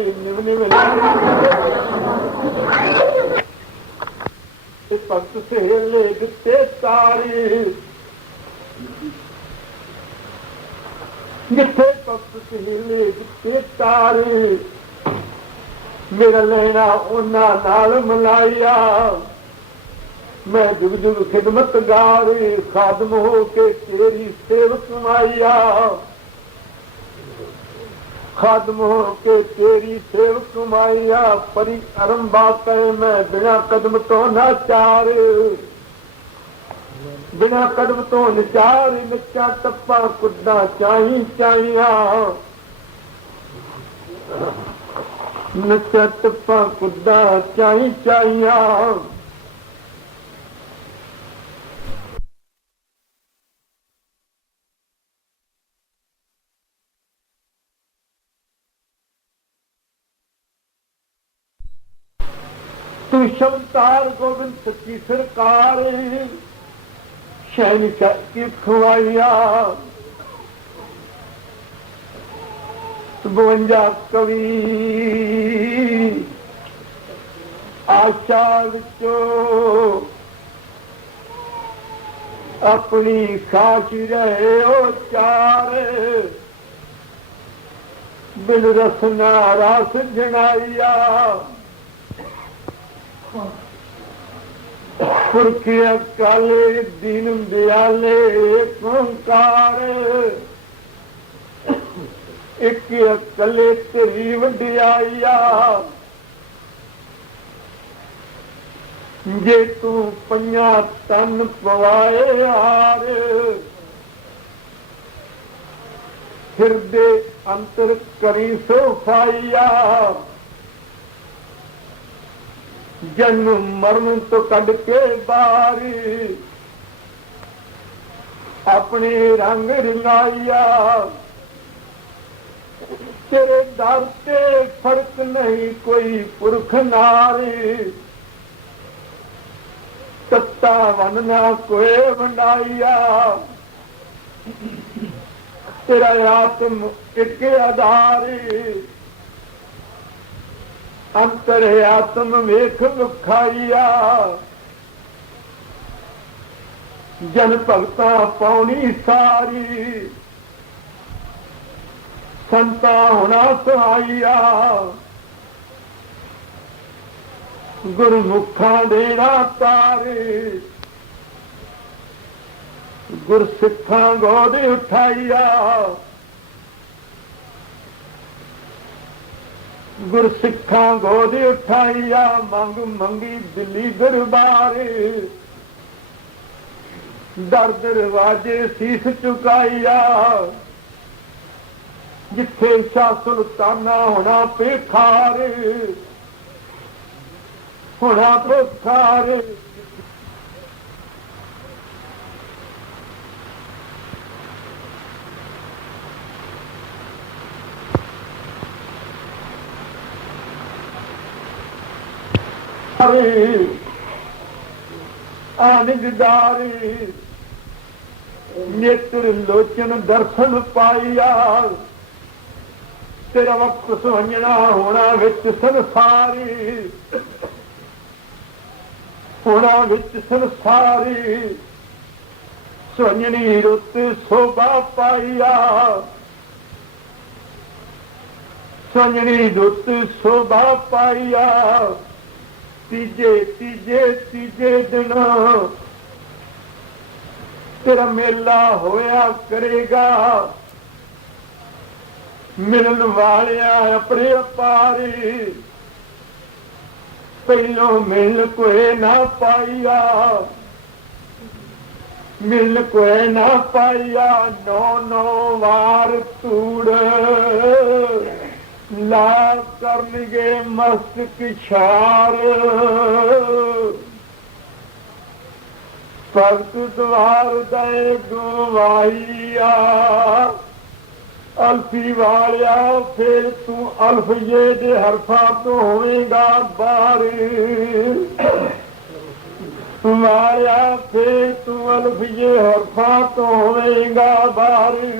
भक्त से ले दिते तारी। जिथे भक्त से ले दिते तारी मेरा लेना उन्हां नाल मलाइया। मैं जुग जुग खिदमत गारी खादम हो के तेरी सेवक माइया खादम हो के तेरी सेवक माइया परी अरंबा कहे मैं बिना कदम तो नाचार बिना कदम तो नचार नचा टप्पा कुदा चाही चाहिया नचा टप्पा कुदा चाही चाहिया तू शब्दार गोविंद सच्ची सरकार शहनशाह की खुआइया 52 कवि आशा विचो अपनी खास रहे ओ चार बिन रसना रस जनाइया पुरखिया काले दीन दयाले ओंकार एक अकले तेरी वडियाइया जे तू पंजा तन पवाए हार हिरदे अंतर करी सोफाइया जन्म मरण तो कद के बारी अपने रंग रंगाइया तेरे दर से फर्क नहीं कोई पुरख नारी तत्ता वनना कोई बनाइया तेरा आत्म एक आधारी अंतर आत्म वेख विखाइया जन भगता पौनी सारी संता होना सहाइया गुरमुखा देना तारे गुरसिखा गोद उठाइया गुरसिखा गोद उठाइया मंग मंगी दिल्ली दरबारे दर दरवाजे शीश चुकाइया जिथे शाह सुल्ताना होना पेखार होना पेखार आनिजदारी नेत्र लोचन दर्शन पाइया तेरा वक्त सुहंजना होना विच संसारी होना विच संसारी सुहंजनी रुत शोभा पाइया सुहंजनी रुत शोभा पाइया तीजे तीजे तीजे दिन तेरा मेला होया करेगा मिलन वालिया अपने पारी पहलों मिल कोई ना पाइया मिल कोई ना पाइया 9 वार तूड़ ला करनगे मस्तक छार भगत द्वार दे गवाइया अल्फी वालिया फिर तू अल्फये दे हरफा तो होएगा बारी वालिया फिर तू अल्फये हरफा तो होएगा बारी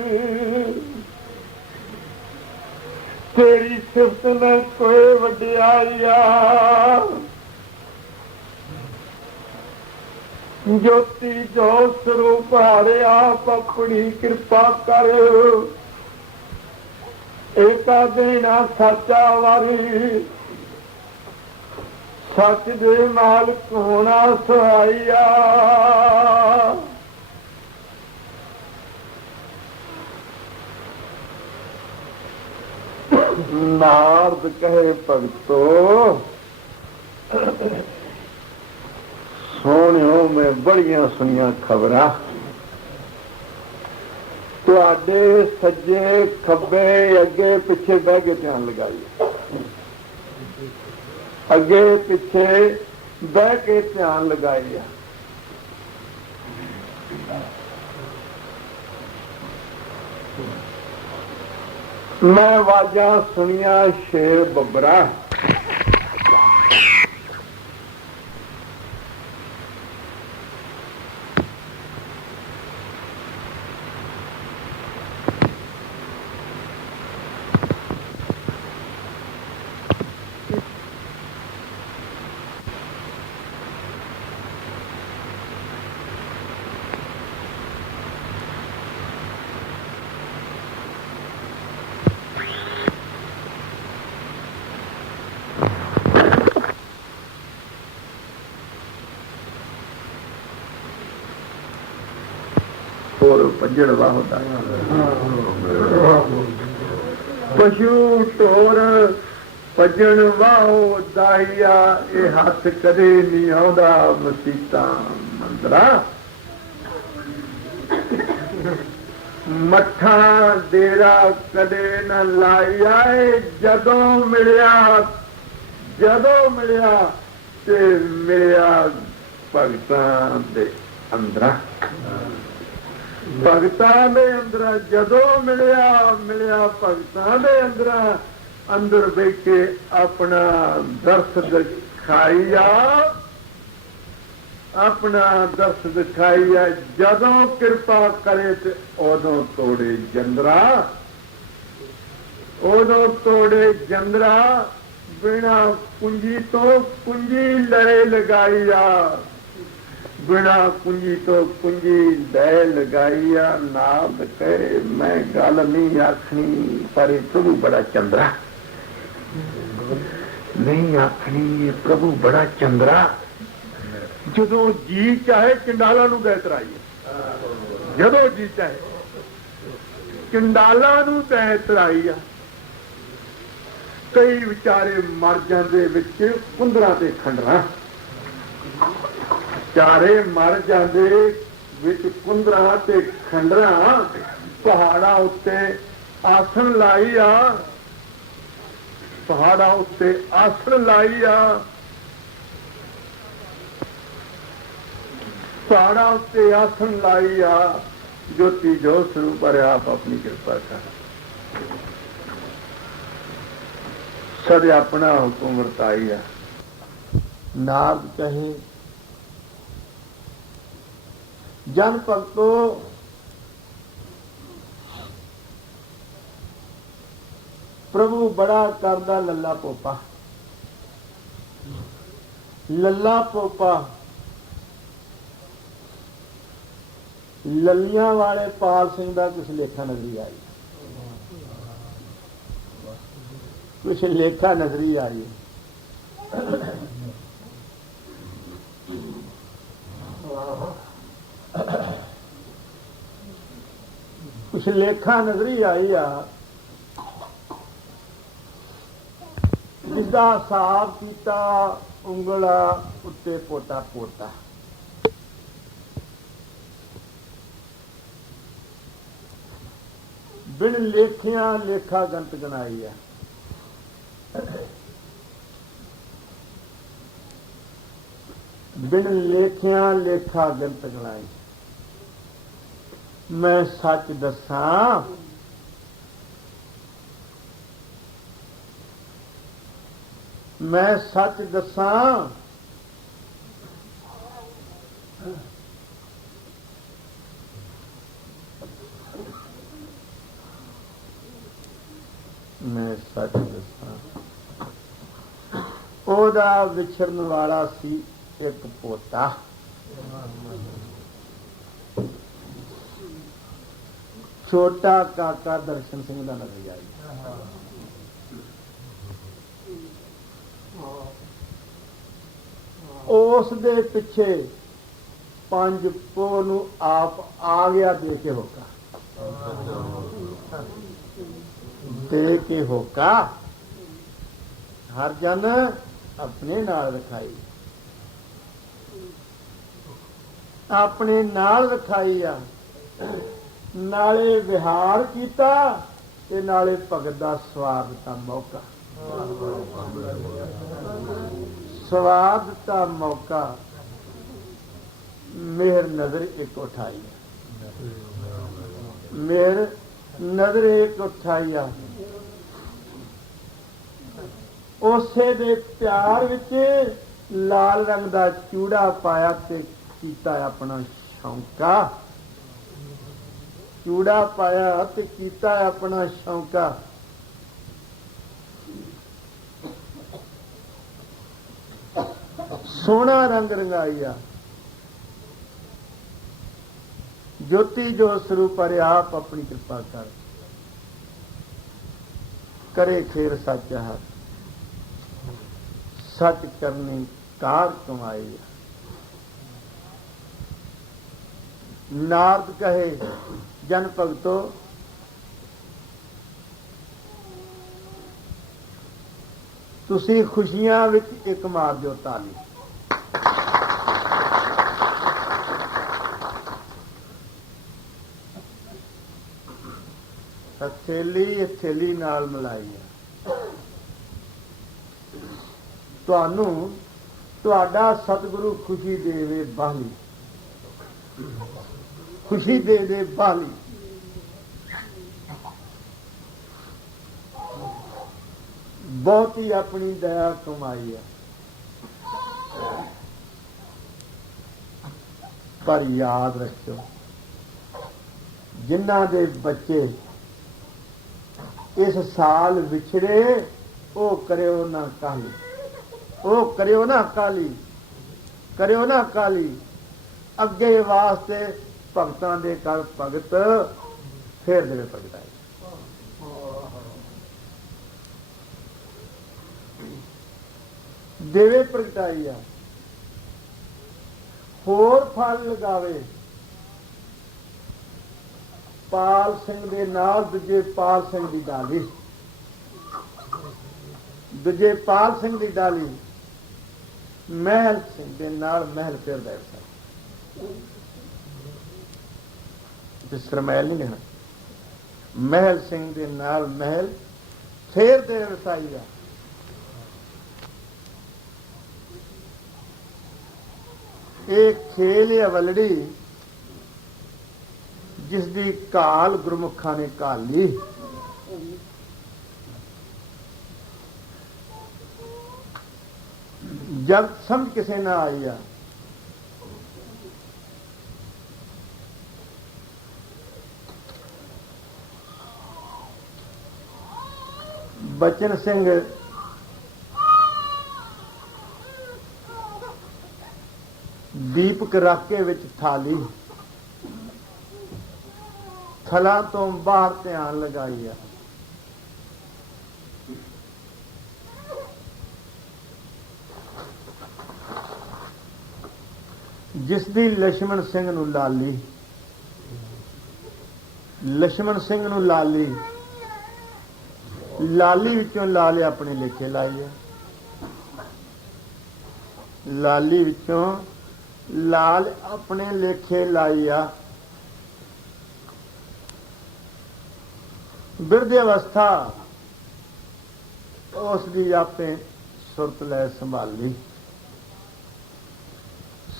तेरी सिफत में कोई वडियाइया ज्योति जो स्वरूप हारे आप अपनी कृपा कर एका देना साचा वारी सच दे मालिक होना सहाइया। नारद कहे भगतो सोनियो मैं बड़िया सुनिया खबरां तुहाडे सज्जे खब्बे अगे पिछे बह के ध्यान लगाइए। अगे पिछे बह के ध्यान लगाइए। मैं आवाजा सुनिया शेर बबरा भजन वाहता पशु ढोर भजन वाहो दाहिया ये हथ कदे नहीं आउंदा मसीता मंदरा मठा डेरा कदे न लाया जदों मिलिया ते मिलिया भगतां दे अंदरा भगतां दे अंदर जदों मिलिया भगतां दे अंदर बैठे अपना दर्श दिखाइया जदों कृपा करे ते उदों तोड़े जंदरा बिना कुंजी तो कुंजी लड़े लगाइया बिना कुंजी तो कुंजी लै लगाइया। नाद कहे मैं गल नहीं आखनी पर प्रभु बड़ा चंद्रा नहीं आखनी प्रभु बड़ा चंद्रा जदों जी चाहे चंडाला नूं दै तराइए जदों जी चाहे चंडाला नूं दै तराइया। कई विचारे मर जाते विच कुंदरां ते खंडरां चारे मर जाते विच कुंदरां ते खंडरां पहाड़ा उत्ते आसन लाई आ पहाड़ा उत्ते आसन लाई आ पहाड़ा उत्ते आसन लाई आ ज्योति जो स्वरूप पर आप अपनी कृपा कर सद अपना हुक्म वरताई आ। नारद कहे जन भगतो प्रभु बड़ा करदा लल्ला पोपा ललियां वाले पाल सिंह का कुछ लेखा नजरी आई कुछ लेखा नजरी आई कुछ लेखा नजरी आई आ जिसका हिसाब किया उंगला उत्ते पोटा पोटा बिन लेखिया लेखा गंत गनाई है। बिन लेखिया लेखा गंत गनाई मैं सच दसा मैं सच दसा मैं सच दसा ओदा विछड़न वाला सी एक पोता छोटा काका दर्शन सिंह का नजर आई। ਉਸ ਦੇ ਪਿੱਛੇ 5 ਪੋਹ ਨੂੰ ਆਪ ਆ ਗਿਆ ਦੇ ਕੇ ਹੋਕਾ, ਦੇ ਕੇ ਹੋਕਾ, ਹਰ ਜਨ ਆਪਣੇ ਨਾਲ ਰਖਾਈ, ਆਪਣੇ ਨਾਲ ਰਖਾਈ ਆ। ਨਾਲੇ ਵਿਹਾਰ ਕੀਤਾ ਤੇ ਨਾਲੇ ਭਗਤ ਦਾ ਸਵਾਦ ਦਿੱਤਾ ਮੌਕਾ, ਸਵਾਦ ਦਿੱਤਾ ਮੌਕਾ। ਮੇਰ ਨਜ਼ਰ ਇੱਕ ਉਠਾਈ, ਮੇਰ ਨਜ਼ਰ ਇੱਕ ਉਠਾਈਆ। ਉਸੇ ਦੇ ਪਿਆਰ ਵਿੱਚ ਲਾਲ ਰੰਗ ਦਾ ਚੂੜਾ ਪਾਇਆ ਤੇ ਕੀਤਾ ਆਪਣਾ ਸ਼ੌਂਕਾ, ਚੂੜਾ ਪਾਇਆ ਤੇ ਕੀਤਾ ਆਪਣਾ ਸ਼ੌਂਕਾ। ਸੋਹਣਾ ਰੰਗ ਰੰਗਾਈਆ, ਜੋਤੀ ਜੋ ਸਰੂਪ ਹਰਿ ਆਪ ਆਪਣੀ ਕਿਰਪਾ ਕਰ, करे खेर सच है, सच करनी कार कमाई। नारद कहे जन भगतो तुसी खुशियां विच एक मार जो ताली। हथेली नाल मिलाई है। तुहानू तुहाडा सतगुरु खुशी देवे बाली, खुशी दे दे बाली। बहुत ही अपनी दया कमाई है, पर याद रखो जिन्हां दे बच्चे इस साल विछड़े ओ करियो ना काली, ओ करियो ना काली, करियो ना काली। अगे वास्ते भगतां दे कर भगत फेर देवे भगताई। देवे प्रगटाई आ होर फल लगावे। पाल सिंह दे नाल दूजे पाल सिंह दी डाली, दूजे पाल सिंह दी डाली। महल सिंह दे नाल महल फिर दे सरमैल नहीं लेना। महल सिंह दे नाल महल फिर दे वसाई आ। एक खेल है वलड़ी जिसकी काल गुरमुखा ने काली। जब समझ किसे ना आई आ, बचन सिंह दीपक राके विच थाली थला तो बाहर ध्यान लगाई है। जिसदी लक्ष्मण सिंह नूं लाली, लक्ष्मण सिंह नूं लाली, लाली विचों लाल अपने लेखे लाई है। लाली विचों लाल अपने लेखे लाई आ। बिरध अवस्था उसकी आपे सुरत लै संभाली।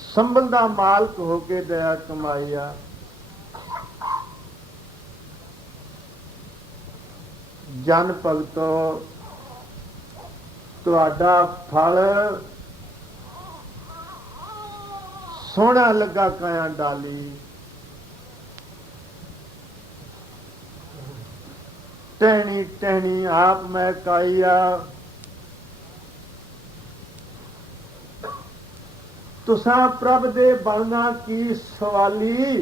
संभल दा मालक होके दया कमाई आ। जन भगतो तुहाडा फल सोहना लगा काया डाली। टहनी टहनी आप मैं काइया। तुसा प्रभ दे बनना की सवाली,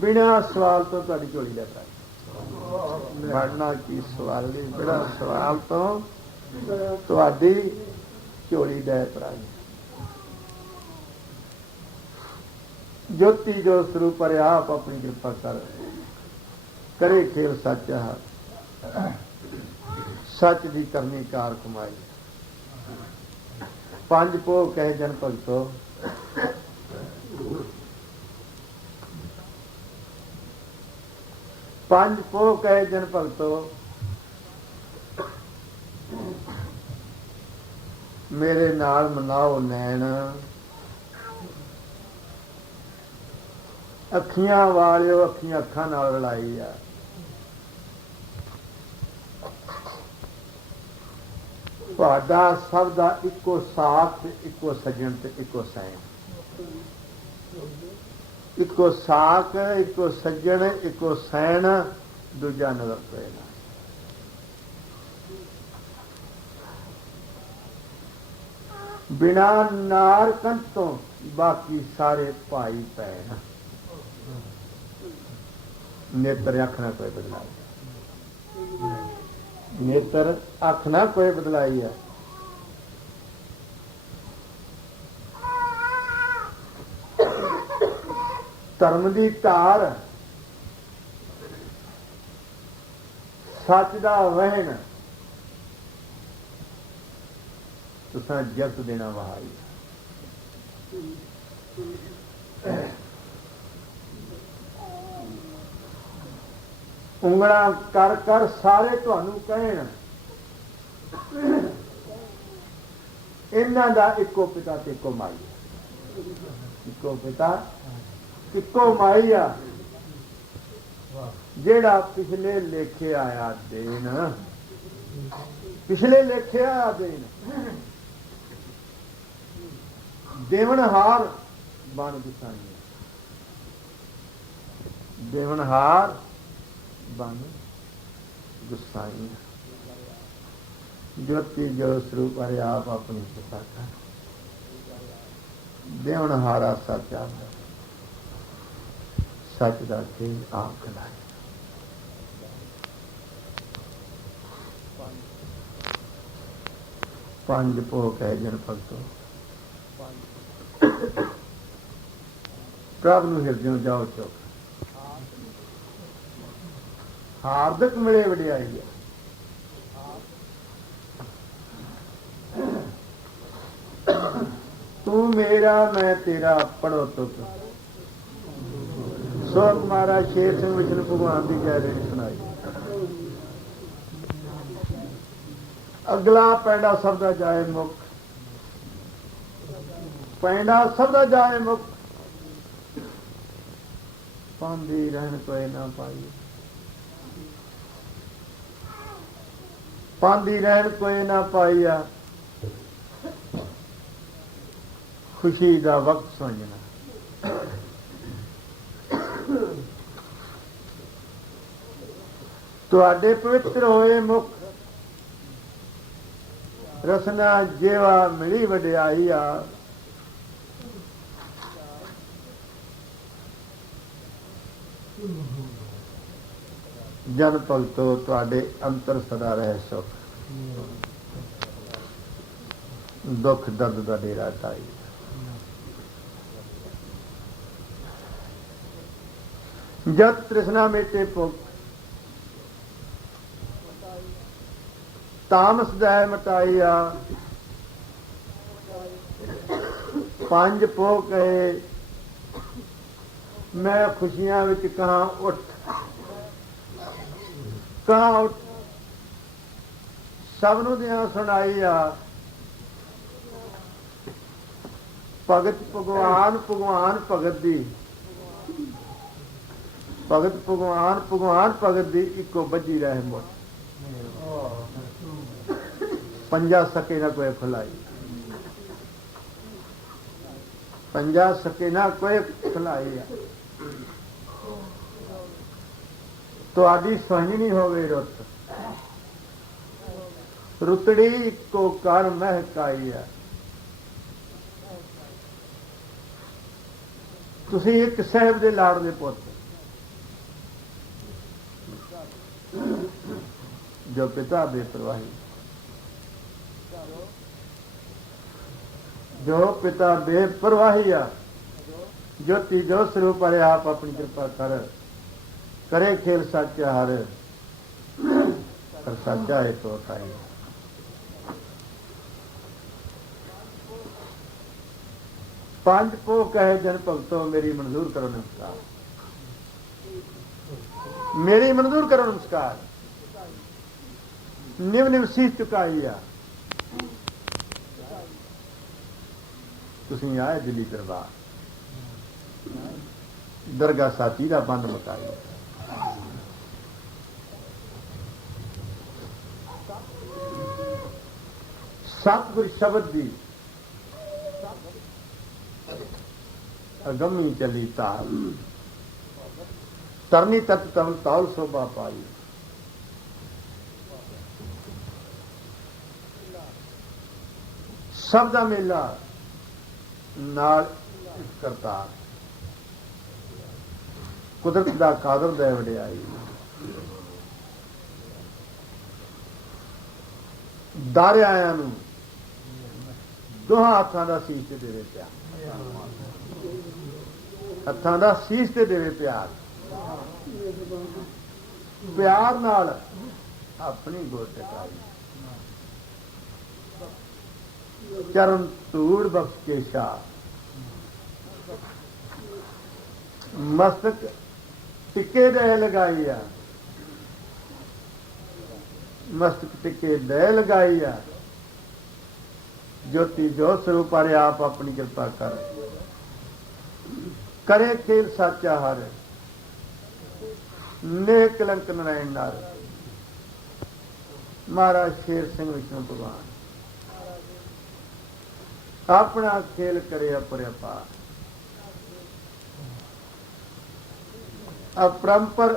बिना सवाल तो तुहाडी झोली लै पै। बनना की सवाली, बिना सवाल तो तुहाडी झोली लै पै। ज्योति जो स्वरूप पर आप अपनी कृपा कर, करे खेल सच सच दी करनी कार कमाई। पंज पोह कहे जन भगतो, पंज पोह कहे जन भगतो, मेरे नाल मनाओ नैन, अखियां वालियो अखियां अखां नाल लड़ाई आ। तुहाडा सब दा इको साथ, इको सज्जन ते इको सैन। इको साख, इको सज्जन, इको सैन, दूजा नजर कोई ना। बिना नार कंतों बाकी सारे भाई भैन। नेत्र आखना कोई बदलाई, नेत्र आखना कोई बदलाई है। धर्म की धार, सच का वहन, तुसा जगत देना वहाई। उंगला कर कर सारे तुहानू कहण, इन्हां दा इको पिता ते इको माई। इको पिता इको माई आ। जेड़ा पिछले लेखे आया देन, पिछले लेखे आया देन, देवनहार बन गुसाई। देवनहार बन गुसाई। ज्योति जो स्वरूप हरे आप अपनी पिता का, देवनहारा सचा सच का खेल आंख लाई। पंज पोह कह जन भगतो, प्रभ नूं हिरदों जाओ चुक। हार्दिक मिले वडियाई है। तू मेरा मैं तेरा पढ़ो तुक। सो महाराज शेर सिंह विष्णु भगवान की जय रेणी सुनाई। अगला पैंडा सब दा जाए मुख, पैंडा सब दा जाए मुख, पांदी रहन कोई ना पाई। पांदी रहन कोई ना पाईया, खुशी का वक्त समझना। तुहाडे पवित्र होए मुख, रसना जेवा मिली वडियाई आ। जन भगतो तुहाडे अंतर सदा रहे सुख, दुख दर्द का डेरा ताई। जत तृष्णा मेटे भुख, तामस दै मटाई आ। पंज पोह कहे मैं खुशियां विच कहाँ उठ, कहाँ उठ, सबनों दियां सुनाई आ। भगत भगवान भगवान भगत दी, भगत भगवान भगवान भगत दी इको बजी रहे मुठ। पंजा सके ना कोई खुलाई, पंजा सके ना कोई खुलाई। तो आदि समझनी हो गई रुत, रुतड़ी इको कर महकाई है। तुसी एक साहब दे लाड़ले पुत, जो पिता बेपरवाही, जो पिता बेपरवाही आ, ज्योति जो स्वरूप हरे आप अपनी कृपा कर, करे खेल साचा हर, पर साचा है तो ताई। पांच पो कहे जन भगतो मेरी मंजूर करो नमस्कार, मेरी मंजूर करो नमस्कार। निव निव शीश चुकाई आ, तुसीं आए दिल्ली दरबार, दरगाह साची का बंद मुकाई। सतगुर शब्द दी अगमी चली ताल, तरनी तत तम तौल शोभा पाई। सब दा मेला नाल करतार, कुदरत दा कादर दै वडियाई। दारे आया नूं दोहां हत्थां दा सीस ते देवे प्यार, हत्थां दा सीस ते देवे प्यार। प्यार नाल अपनी गोद टकाई, चरण धूड़ बख्श के शाह, मस्तक टिके दे लगाई आ, मस्तक टिके दे लगाई आ। ज्योति जो स्वरूप हरे आप अपनी कृपा कर, करे खेल साचा हर, नेह कलंक नारायण नार। महाराज शेर सिंह विष्णु भगवान अपना खेल करे अपरपार, अपरंपर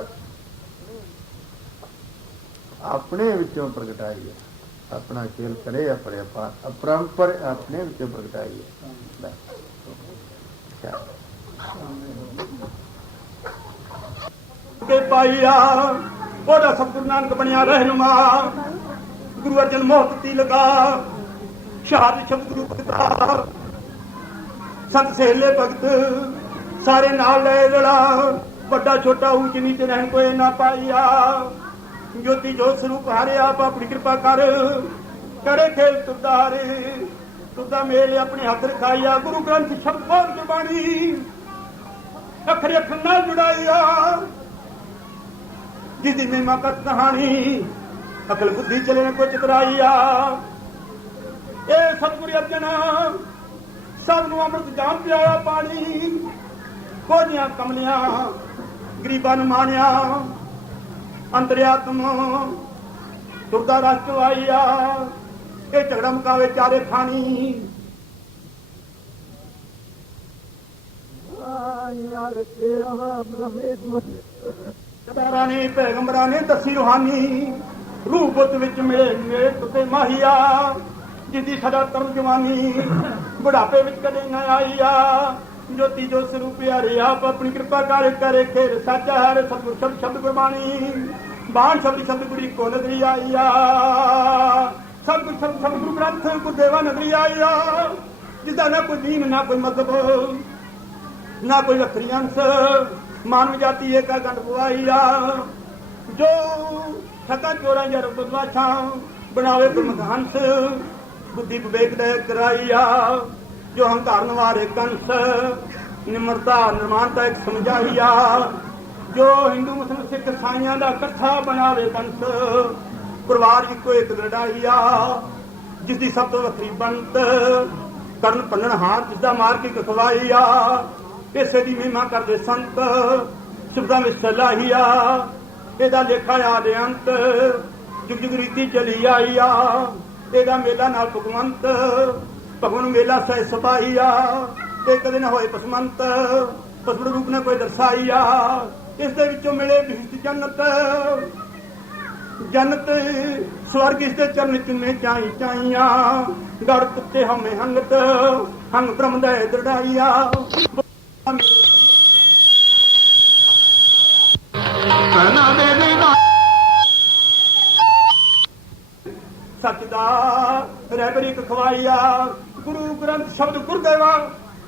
अपने विचों प्रगटाई है। अपना खेल करे अपरपार, अपरंपर अपने विचों प्रगटाई है। पाइया ओदा सतगुरु नानक बनिया रहनुमा, गुरु अर्जन मोहती लगा, शहादत शब्द गुरु भगता, संत सहेले भगत सारे नाल ले लड़ा। बड़ा छोटा ऊंच नीच रहन कोई ना पाइया, ज्योति जो स्वरूप हारे आप अपनी कृपा कर, करे खेल तुरदारे तुरदा मेल अपने हाथ रखाइया। गुरु ग्रंथ शब्द बोल गुरबाणी अखरे अखर नाल जुड़ाइया, जिसकी महिमा कथ कहानी अकल बुद्धि चले न को चितराइया। ए सतगुरु अर्जन सब नूं अमृत जान पियाया पानी, कोजियां कमलियां गरीबां नूं माणिया। अंतर्यात्म तुरदा रस आईया, ये झगड़ा मुकावे चारे खानी। ने पैगंबरा ने दसी रूहानी, रूपत विच मेरे तुते माहिया। जिंदी सदा तरम जवानी, बुढ़ापे विच कदे न आईया। ज्योति जो स्वरूप हरे आप अपनी कृपा कर, करे खेल साचा हर। सतगुर शब्द शब्द गुरबाणी, बाण शब्द शब्द गुरी को नगरी आईया। सतगुर शब्द शब्द गुरु ग्रंथ गुरुदेवा नगरी आईया। जिसदा ना कोई दीन ना कोई मजहब ना कोई वखरी अंश, मानव जाति एक गंढ पुआईया। जो ठका चोरा जर बदमाशा बनावे गुरमुख हंस, बुद्धि विवेक दे कराइया। जो हंकार नवारे कंस, निम्रता निर्माणता एक समझाइया। जो हिंदू मुस्लिम सिख ईसाइयां दा कट्ठा बनावे कंस, परिवार इको एक लड़ाइया। जिसदी सब तो वखरी बनत, करन पन्नण हार जिसदा मार के कखवाइया। इसे दी महिमा करदे संत, शब्दां विच सलाहिया। ਇਹਦਾ ਲੇਖਾ ਆਦੇ ਅੰਤ, ਜੁਗ ਜੁਗ ਰੀਤੀ ਚਲੀ ਆਈਆ। ਇਹਦਾ ਮੇਲਾ ਨਾਲ ਭਗਵੰਤ, ਭਗਵਨ ਮੇਲਾ ਸਹਿ ਸਪਾਈਆ। ਇਹ ਕਦੇ ਨਾ ਹੋਏ ਪਸਮੰਤ, ਪਸਮਨ ਰੂਪ ਨੇ ਕੋਈ ਦਰਸਾਈਆ। ਇਸ ਦੇ ਵਿੱਚੋਂ ਮਿਲੇ ਬਿਹਸਤ ਜੰਨਤ, ਜੰਨਤ ਸਵਰਗ ਇਸ ਦੇ ਚਰਨ ਚੁੰਮੇ ਚਾਈ ਚਾਈਆਂ। ਗੜ ਕੁੱਤੇ ਹਮੇ ਹੰਗਤ, ਹੰਗ ਬ੍ਰਹਮ ਦਾ ਦਰੜਾਈਆ। सच दा रहबरी खवाइया। गुरु ग्रंथ शब्द गुरदेवा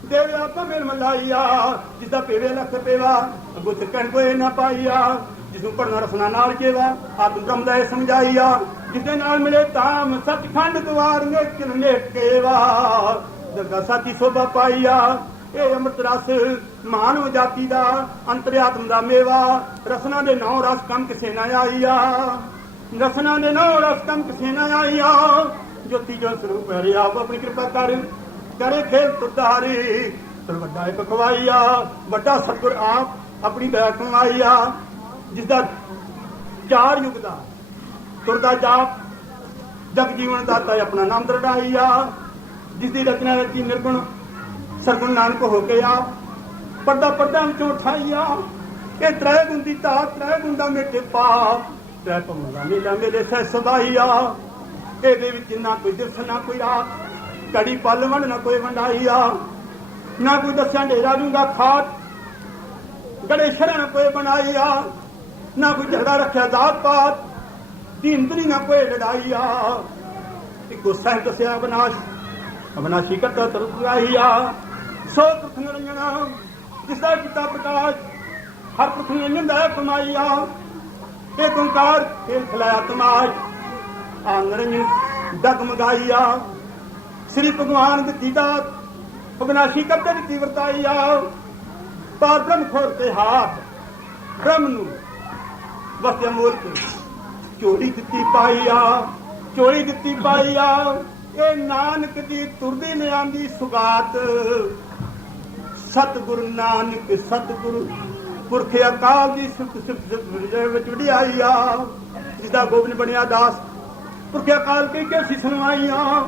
ਦੇਵੇ ਆਪਾਂ ਮੇਲ ਮਲਾਈਆ ਜਿਸਦਾ ਪੇਵੇ ਲੱਖ ਪੇਵਾ ਅੱਗੋਂ ਚੱਕਣ ਕੋਈ ਨਾ ਪਾਈਆ ਜਿਸਨੂੰ ਪੜਨਾ ਰਸਨਾ ਨਾਲ ਕੇਵਾ ਆਤਮ ਬ੍ਰਹਮ ਦਾ ਇਹ ਸਮਝਾਈਆ ਜਿਸਦੇ ਨਾਲ ਮਿਲੇ ਤਾਮ ਸੱਚਖੰਡ ਦਵਾਰ ਨੇ ਕਿਰਨੇ ਕੇਵਾ ਦਰਗਾ ਸਾਚੀ ਸੋਭਾ ਪਾਈਆ ਇਹ ਅੰਮ੍ਰਿਤ ਰਸ ਮਾਨਵ ਜਾਤੀ ਦਾ ਅੰਤਰਿਆਤਮ ਦਾ ਮੇਵਾ ਰਸਨਾ ਦੇ ਨੌ ਰਸ ਕੰਮ ਕਿਸੇ ਨਾ ਆਈਆ ਰਸਨਾ ਦੇ ਨੌ ਰਸ ਕੰਮ ਕਿਸੇ ਨਾ ਆਈਆ ਜੋਤੀ ਜੋ ਸਰੂਪ ਹੈ ਆਪ ਆਪਣੀ ਕਿਰਪਾ ਕਰ ਕਰੇ ਖੇਲ ਤੁਤਾਰੀ ਤਰ ਵੱਡਾ ਇੱਕ ਖਵਾਈਆ ਵੱਡਾ ਸਤਿਗੁਰ ਆਪ ਆਪਣੀ ਦਇਆ ਕਮਾਈਆ ਜਿਸਦਾ 4 ਯੁੱਗ ਦਾ ਤੁਰਦਾ ਜਾਪ ਜਗ ਜੀਵਨ ਦਾਤਾ ਆਪਣਾ ਨਾਮ ਦਰੜਾਈਆ ਜਿਸਦੀ ਰਚਨਾ ਰਚੀ ਨਿਰਗੁਣ ਸਰਗੁਣ ਨਾਨਕ ਹੋ ਕੇ ਆ ਪਰਦਾ ਪਰਦਾ ਵਿੱਚੋਂ ਉਠਾਈਆ ਇਹ ਤ੍ਰੈ ਗੁਣ ਦੀ ਤਾਕ ਤ੍ਰੈ ਗੁਣ ਦਾ ਮੇਟੇ ਪਾਪ ਤ੍ਰੈ ਭਮਲਾ ਨੀਲਾ ਮੇਰੇ ਸਹਿ ਸਬਾਈਆ ਇਹਦੇ ਵਿੱਚ ਨਾ ਕੋਈ ਦਿਵਸ ਨਾ ਕੋਈ ਰਾਤ ਕੜੀ ਪਲ ਵੰਡ ਨਾ ਕੋਈ ਵੰਡਾਈਆ ਨਾ ਕੋਈ ਦੱਸਿਆ ਢੇਰਾ ਜੂਗਾ ਖਾਤ ਗੜੇ ਸ਼ਰਨ ਕੋਈ ਬਣਾਈਆ ਨਾ ਕੋਈ ਝਗੜਾ ਰੱਖਿਆ ਦਾਤ ਪਾਤ ਦੀਨਤਰੀ ਨਾ ਕੋਈ ਲੜਾਈਆ ਇੱਕੋ ਸਹਿ ਦੱਸਿਆ ਅਬਨਾਸ਼ੀ ਕਰਤਾ ਤਰੁਆਈਆ ਸੋ ਪ੍ਰਥਮ ਰੰਜਣਾ ਜਿਸਦਾ ਕੀਤਾ ਪ੍ਰਕਾਸ਼ ਹਰ ਪ੍ਰਥਮ ਰੰਜਨ ਦਾ ਕਮਾਈਆ ਇਹ ਓੰਕਾਰ ਖੇਲ ਖਿਲਾਇਆ ਤਮਾਸ਼ ਆ ਨਰੰਜਨ ਡਗਮਗਾਈਆ ਸ੍ਰੀ ਭਗਵਾਨ ਦਿੱਤੀ ਦਾਤ ਅਬਨਾਸ਼ੀ ਕਰਤੇ ਦਿੱਤੀ ਵਰਤਾਈਆ ਪਾਰ ਬ੍ਰਹਮ ਖੋਰ ਤੇ ਹਾਥ ਬ੍ਰਹਮ ਨੂੰ ਵਸਿਆ ਮੂਰਤ ਚੋਰੀ ਦਿੱਤੀ ਪਾਈਆ ਇਹ ਨਾਨਕ ਦੀ ਤੁਰਦੀ ਨੇ ਆਂਦੀ ਸੁਗਾਤ ਸਤਿਗੁਰੂ ਨਾਨਕ ਸਤਿਗੁਰੂ ਪੁਰਖ ਅਕਾਲ ਦੀ ਸਿਫਤ ਵਿੱਚ ਵਡਿਆਈ ਆ ਜਿਸਦਾ ਗੋਬਿੰਦ ਬਣਿਆ ਦਾਸ ਪੁਰਖ ਅਕਾਲ ਕੇ ਅਸੀਂ ਸੁਣਵਾਈਆਂ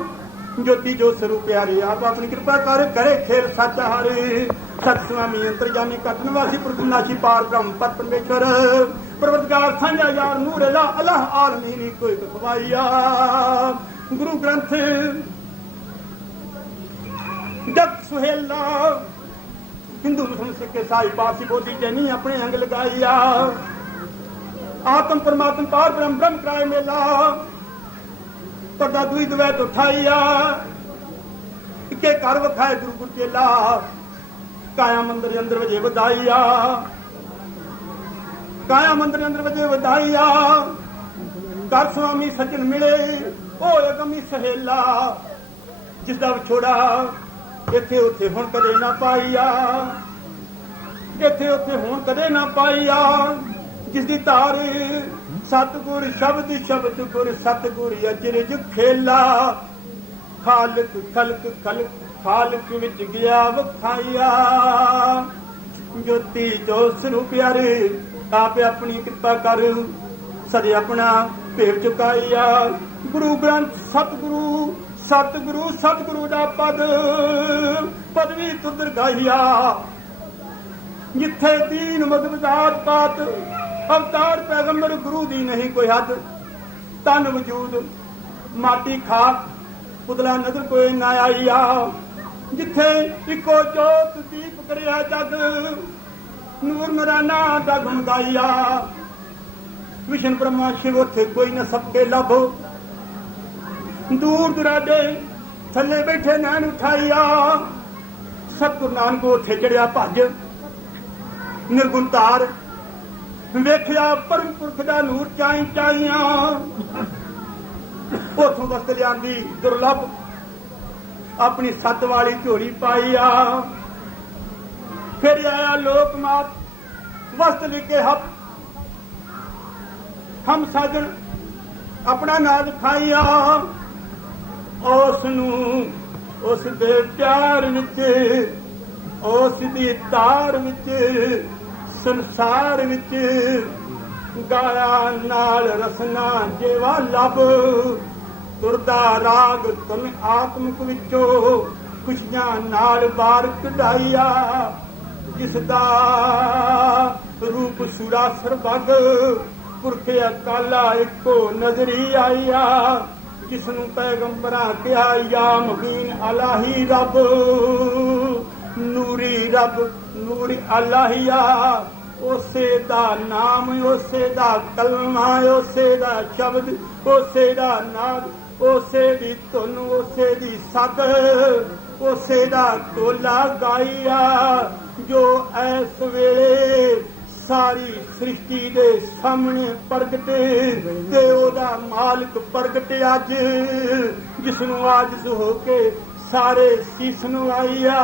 ਜੋਤੀ ਜੋ ਸਰੂਪ ਪਿਆਰੇ ਆਪ ਆਪਣੀ ਕਿਰਪਾ ਕਰ ਕਰੇ ਖੇਲ ਸੱਚ ਹਾਰੇ ਸਤ ਸੁਆਮੀ ਅੰਤਰਜਾਮੀ ਕਟਨ ਵਾਸੀ ਪ੍ਰਭੁਨਾਸ਼ੀ ਪਾਰ ਬ੍ਰਹਮ ਪਤ ਪਰਮੇਸ਼ਰ ਪਰਵਤਗਾਰ ਸਾਂਝਾ ਯਾਰ ਨੂਰ ਅੱਲਾਹ ਆਲਮੀ ਨੀ ਕੋਈ ਖਵਾਈਆ ਗੁਰੂ ਗ੍ਰੰਥ ਜਗ ਸੁਹੇਲਾ ਹਿੰਦੂ ਮੁਸਲਮਾਨ ਸਿੱਖ ਈਸਾਈ ਪਾਰਸੀ ਬੋਧੀ ਜੈਨੀ ਆਪਣੇ ਅੰਗ ਲਗਾਈਆ ਆਤਮ ਪਰਮਾਤਮ ਪਾਰ ਬ੍ਰਹਮ ਬ੍ਰਹਮ ਕਰਾਏ ਮੇਲਾ ਪਰਦਾ ਦੁਈ ਦਵੈਤ ਉਠਾਈਆ ਇੱਕੇ ਘਰ ਵਖਾਏ ਗੁਰੂ ਗੁਰ ਚੇਲਾ ਕਾਇਆ ਮੰਦਰ ਅੰਦਰ ਵਜੇ ਵਧਾਈਆ ਕਾਇਆ ਮੰਦਰ ਅੰਦਰ ਵਜੇ ਵਧਾਈਆ ਕਰ ਸੁਆਮੀ ਸੱਜਣ ਮਿਲੇ ਉਹ ਅਗਮੀ ਸਹੇਲਾ ਜਿਸਦਾ ਵਿਛੋੜਾ ਇੱਥੇ ਉੱਥੇ ਹੁਣ ਕਦੇ ਨਾ ਪਾਈਆ ਇੱਥੇ ਉੱਥੇ ਹੁਣ ਕਦੇ ਨਾ ਪਾਈਆ ਜਿਸਦੀ ਧਾਰ ਸਤਿਗੁਰ ਸ਼ਬਦ ਗੁਰ ਸਤਿਗੁਰ ਅਜਰਜ ਖੇਲਾ ਖਾਲਕ ਖਲਕ ਖਾਲਕ ਵਿੱਚ ਗਿਆ ਵਖਾਈਆ ਜੋਤੀ ਜੋ ਸਰੂਪ ਪਿਆਰੇ ਆਪ ਆਪਣੀ ਕਿਰਪਾ ਕਰ ਸਦੇ ਆਪਣਾ ਭੇਟ ਚੁਕਾਈਆ ਗੁਰੂ ਗ੍ਰੰਥ ਸਤਿਗੁਰੂ ਦਾ ਪਦਵੀ ਤੁਦਰ ਗਾਈਆ ਜਿੱਥੇ ਦੀਨ ਮਦਦਗਾਰ ਪਾਤ ਅਵਤਾਰ ਪੈਗੰਬਰ ਗੁਰੂ ਦੀ ਨਹੀਂ ਕੋਈ ਹੱਦ ਤਨ ਵਜੂਦ ਮਾਟੀ ਖਾਕ ਪੁਤਲਾ ਨਜ਼ਰ ਕੋਈ ਨਾ ਆਈਆ ਜਿੱਥੇ ਇੱਕੋ ਜੋਤ ਦੀਪ ਕਰਿਆ ਜਗ ਨੂਰ ਨਰਾਨਾ ਡਗਮ ਗਾਈਆ ਵਿਸ਼ਨ ਬ੍ਰਹਮਾ ਸ਼ਿਵ ਉੱਥੇ ਕੋਈ ਨਾ ਸਭ ਕੇ ਲੱਭੋ ਦੂਰ ਦੁਰਾਡੇ ਥੱਲੇ ਬੈਠੇ ਨੈਣ ਉਠਾਈਆ ਸਤਿਗੁਰੂ ਨਾਨਕ ਉੱਥੇ ਚੜਿਆ ਭੱਜ ਨਿਰਗੁਣ ਧਾਰ ਵੇਖਿਆ ਪਰਮ ਪੁਰਖ ਦਾ ਨੂਰ ਚਾਈਆਂ ਉਥੋਂ ਵਸਤ ਲਿਆਂਦੀ ਦੁਰਲਭ ਆਪਣੀ ਸੱਤ ਵਾਲੀ ਝੋਲੀ ਪਾਈ ਆ ਫਿਰ ਆਇਆ ਲੋਕ ਮਾਤ ਵਸਤ ਲਿਖੇ ਹਮ ਸਾਜਣ ਆਪਣਾ ਨਾਦ ਖਾਈਆ ਉਸ ਨੂੰ ਉਸ ਦੇ ਪਿਆਰ ਵਿੱਚ ਉਸ ਦੀ ਤਾਰ ਵਿੱਚ ਸੰਸਾਰ ਵਿੱਚ ਗਾਇਆ ਨਾਲ ਰਸਨਾ ਜੇਵਾ ਲੱਭ ਤੁਰਦਾ ਰਾਗ ਤੁਮ ਆਤਮਿਕ ਵਿੱਚੋਂ ਖੁਸ਼ੀਆਂ ਨਾਲ ਬਾਰ ਕਢਾਈਆ ਜਿਸ ਦਾ ਰੂਪ ਸੂਰਾ ਸਰਬੱਗ ਪੁਰਖ ਅਕਾਲਾ ਇੱਕੋ ਨਜ਼ਰੀ ਆਈਆ ਜਿਸ ਨੂੰ ਪੈਗੰਬਰਾਂ ਕਿਹਾ ਯਾ ਮੁਬੀਨ ਅਲਾਹੀ ਰੱਬ ਨੂਰੀ ਅਲਾਹੀਆ ਉਸੇ ਦਾ ਨਾਮ ਉਸੇ ਦਾ ਕਲਮਾ ਉਸੇ ਦਾ ਸ਼ਬਦ ਉਸੇ ਦਾ ਨਾਦ ਉਸੇ ਦੀ ਧੁਨ ਉਸੇ ਦੀ ਸੱਤ ਉਸੇ ਦਾ ਟੋਲਾ ਗਾਈਆ ਜੋ ਐਸ ਵੇਲੇ ਸਾਰੀ ਸ੍ਰਿਸ਼ਟੀ ਦੇ ਸਾਹਮਣੇ ਪ੍ਰਗਟੇ ਤੇ ਉਹਦਾ ਮਾਲਕ ਪ੍ਰਗਟ ਅੱਜ ਜਿਸ ਨੂੰ ਆਜਿਜ਼ ਹੋ ਕੇ ਸਾਰੇ ਸੀਸ ਨੂੰ ਆਈਆ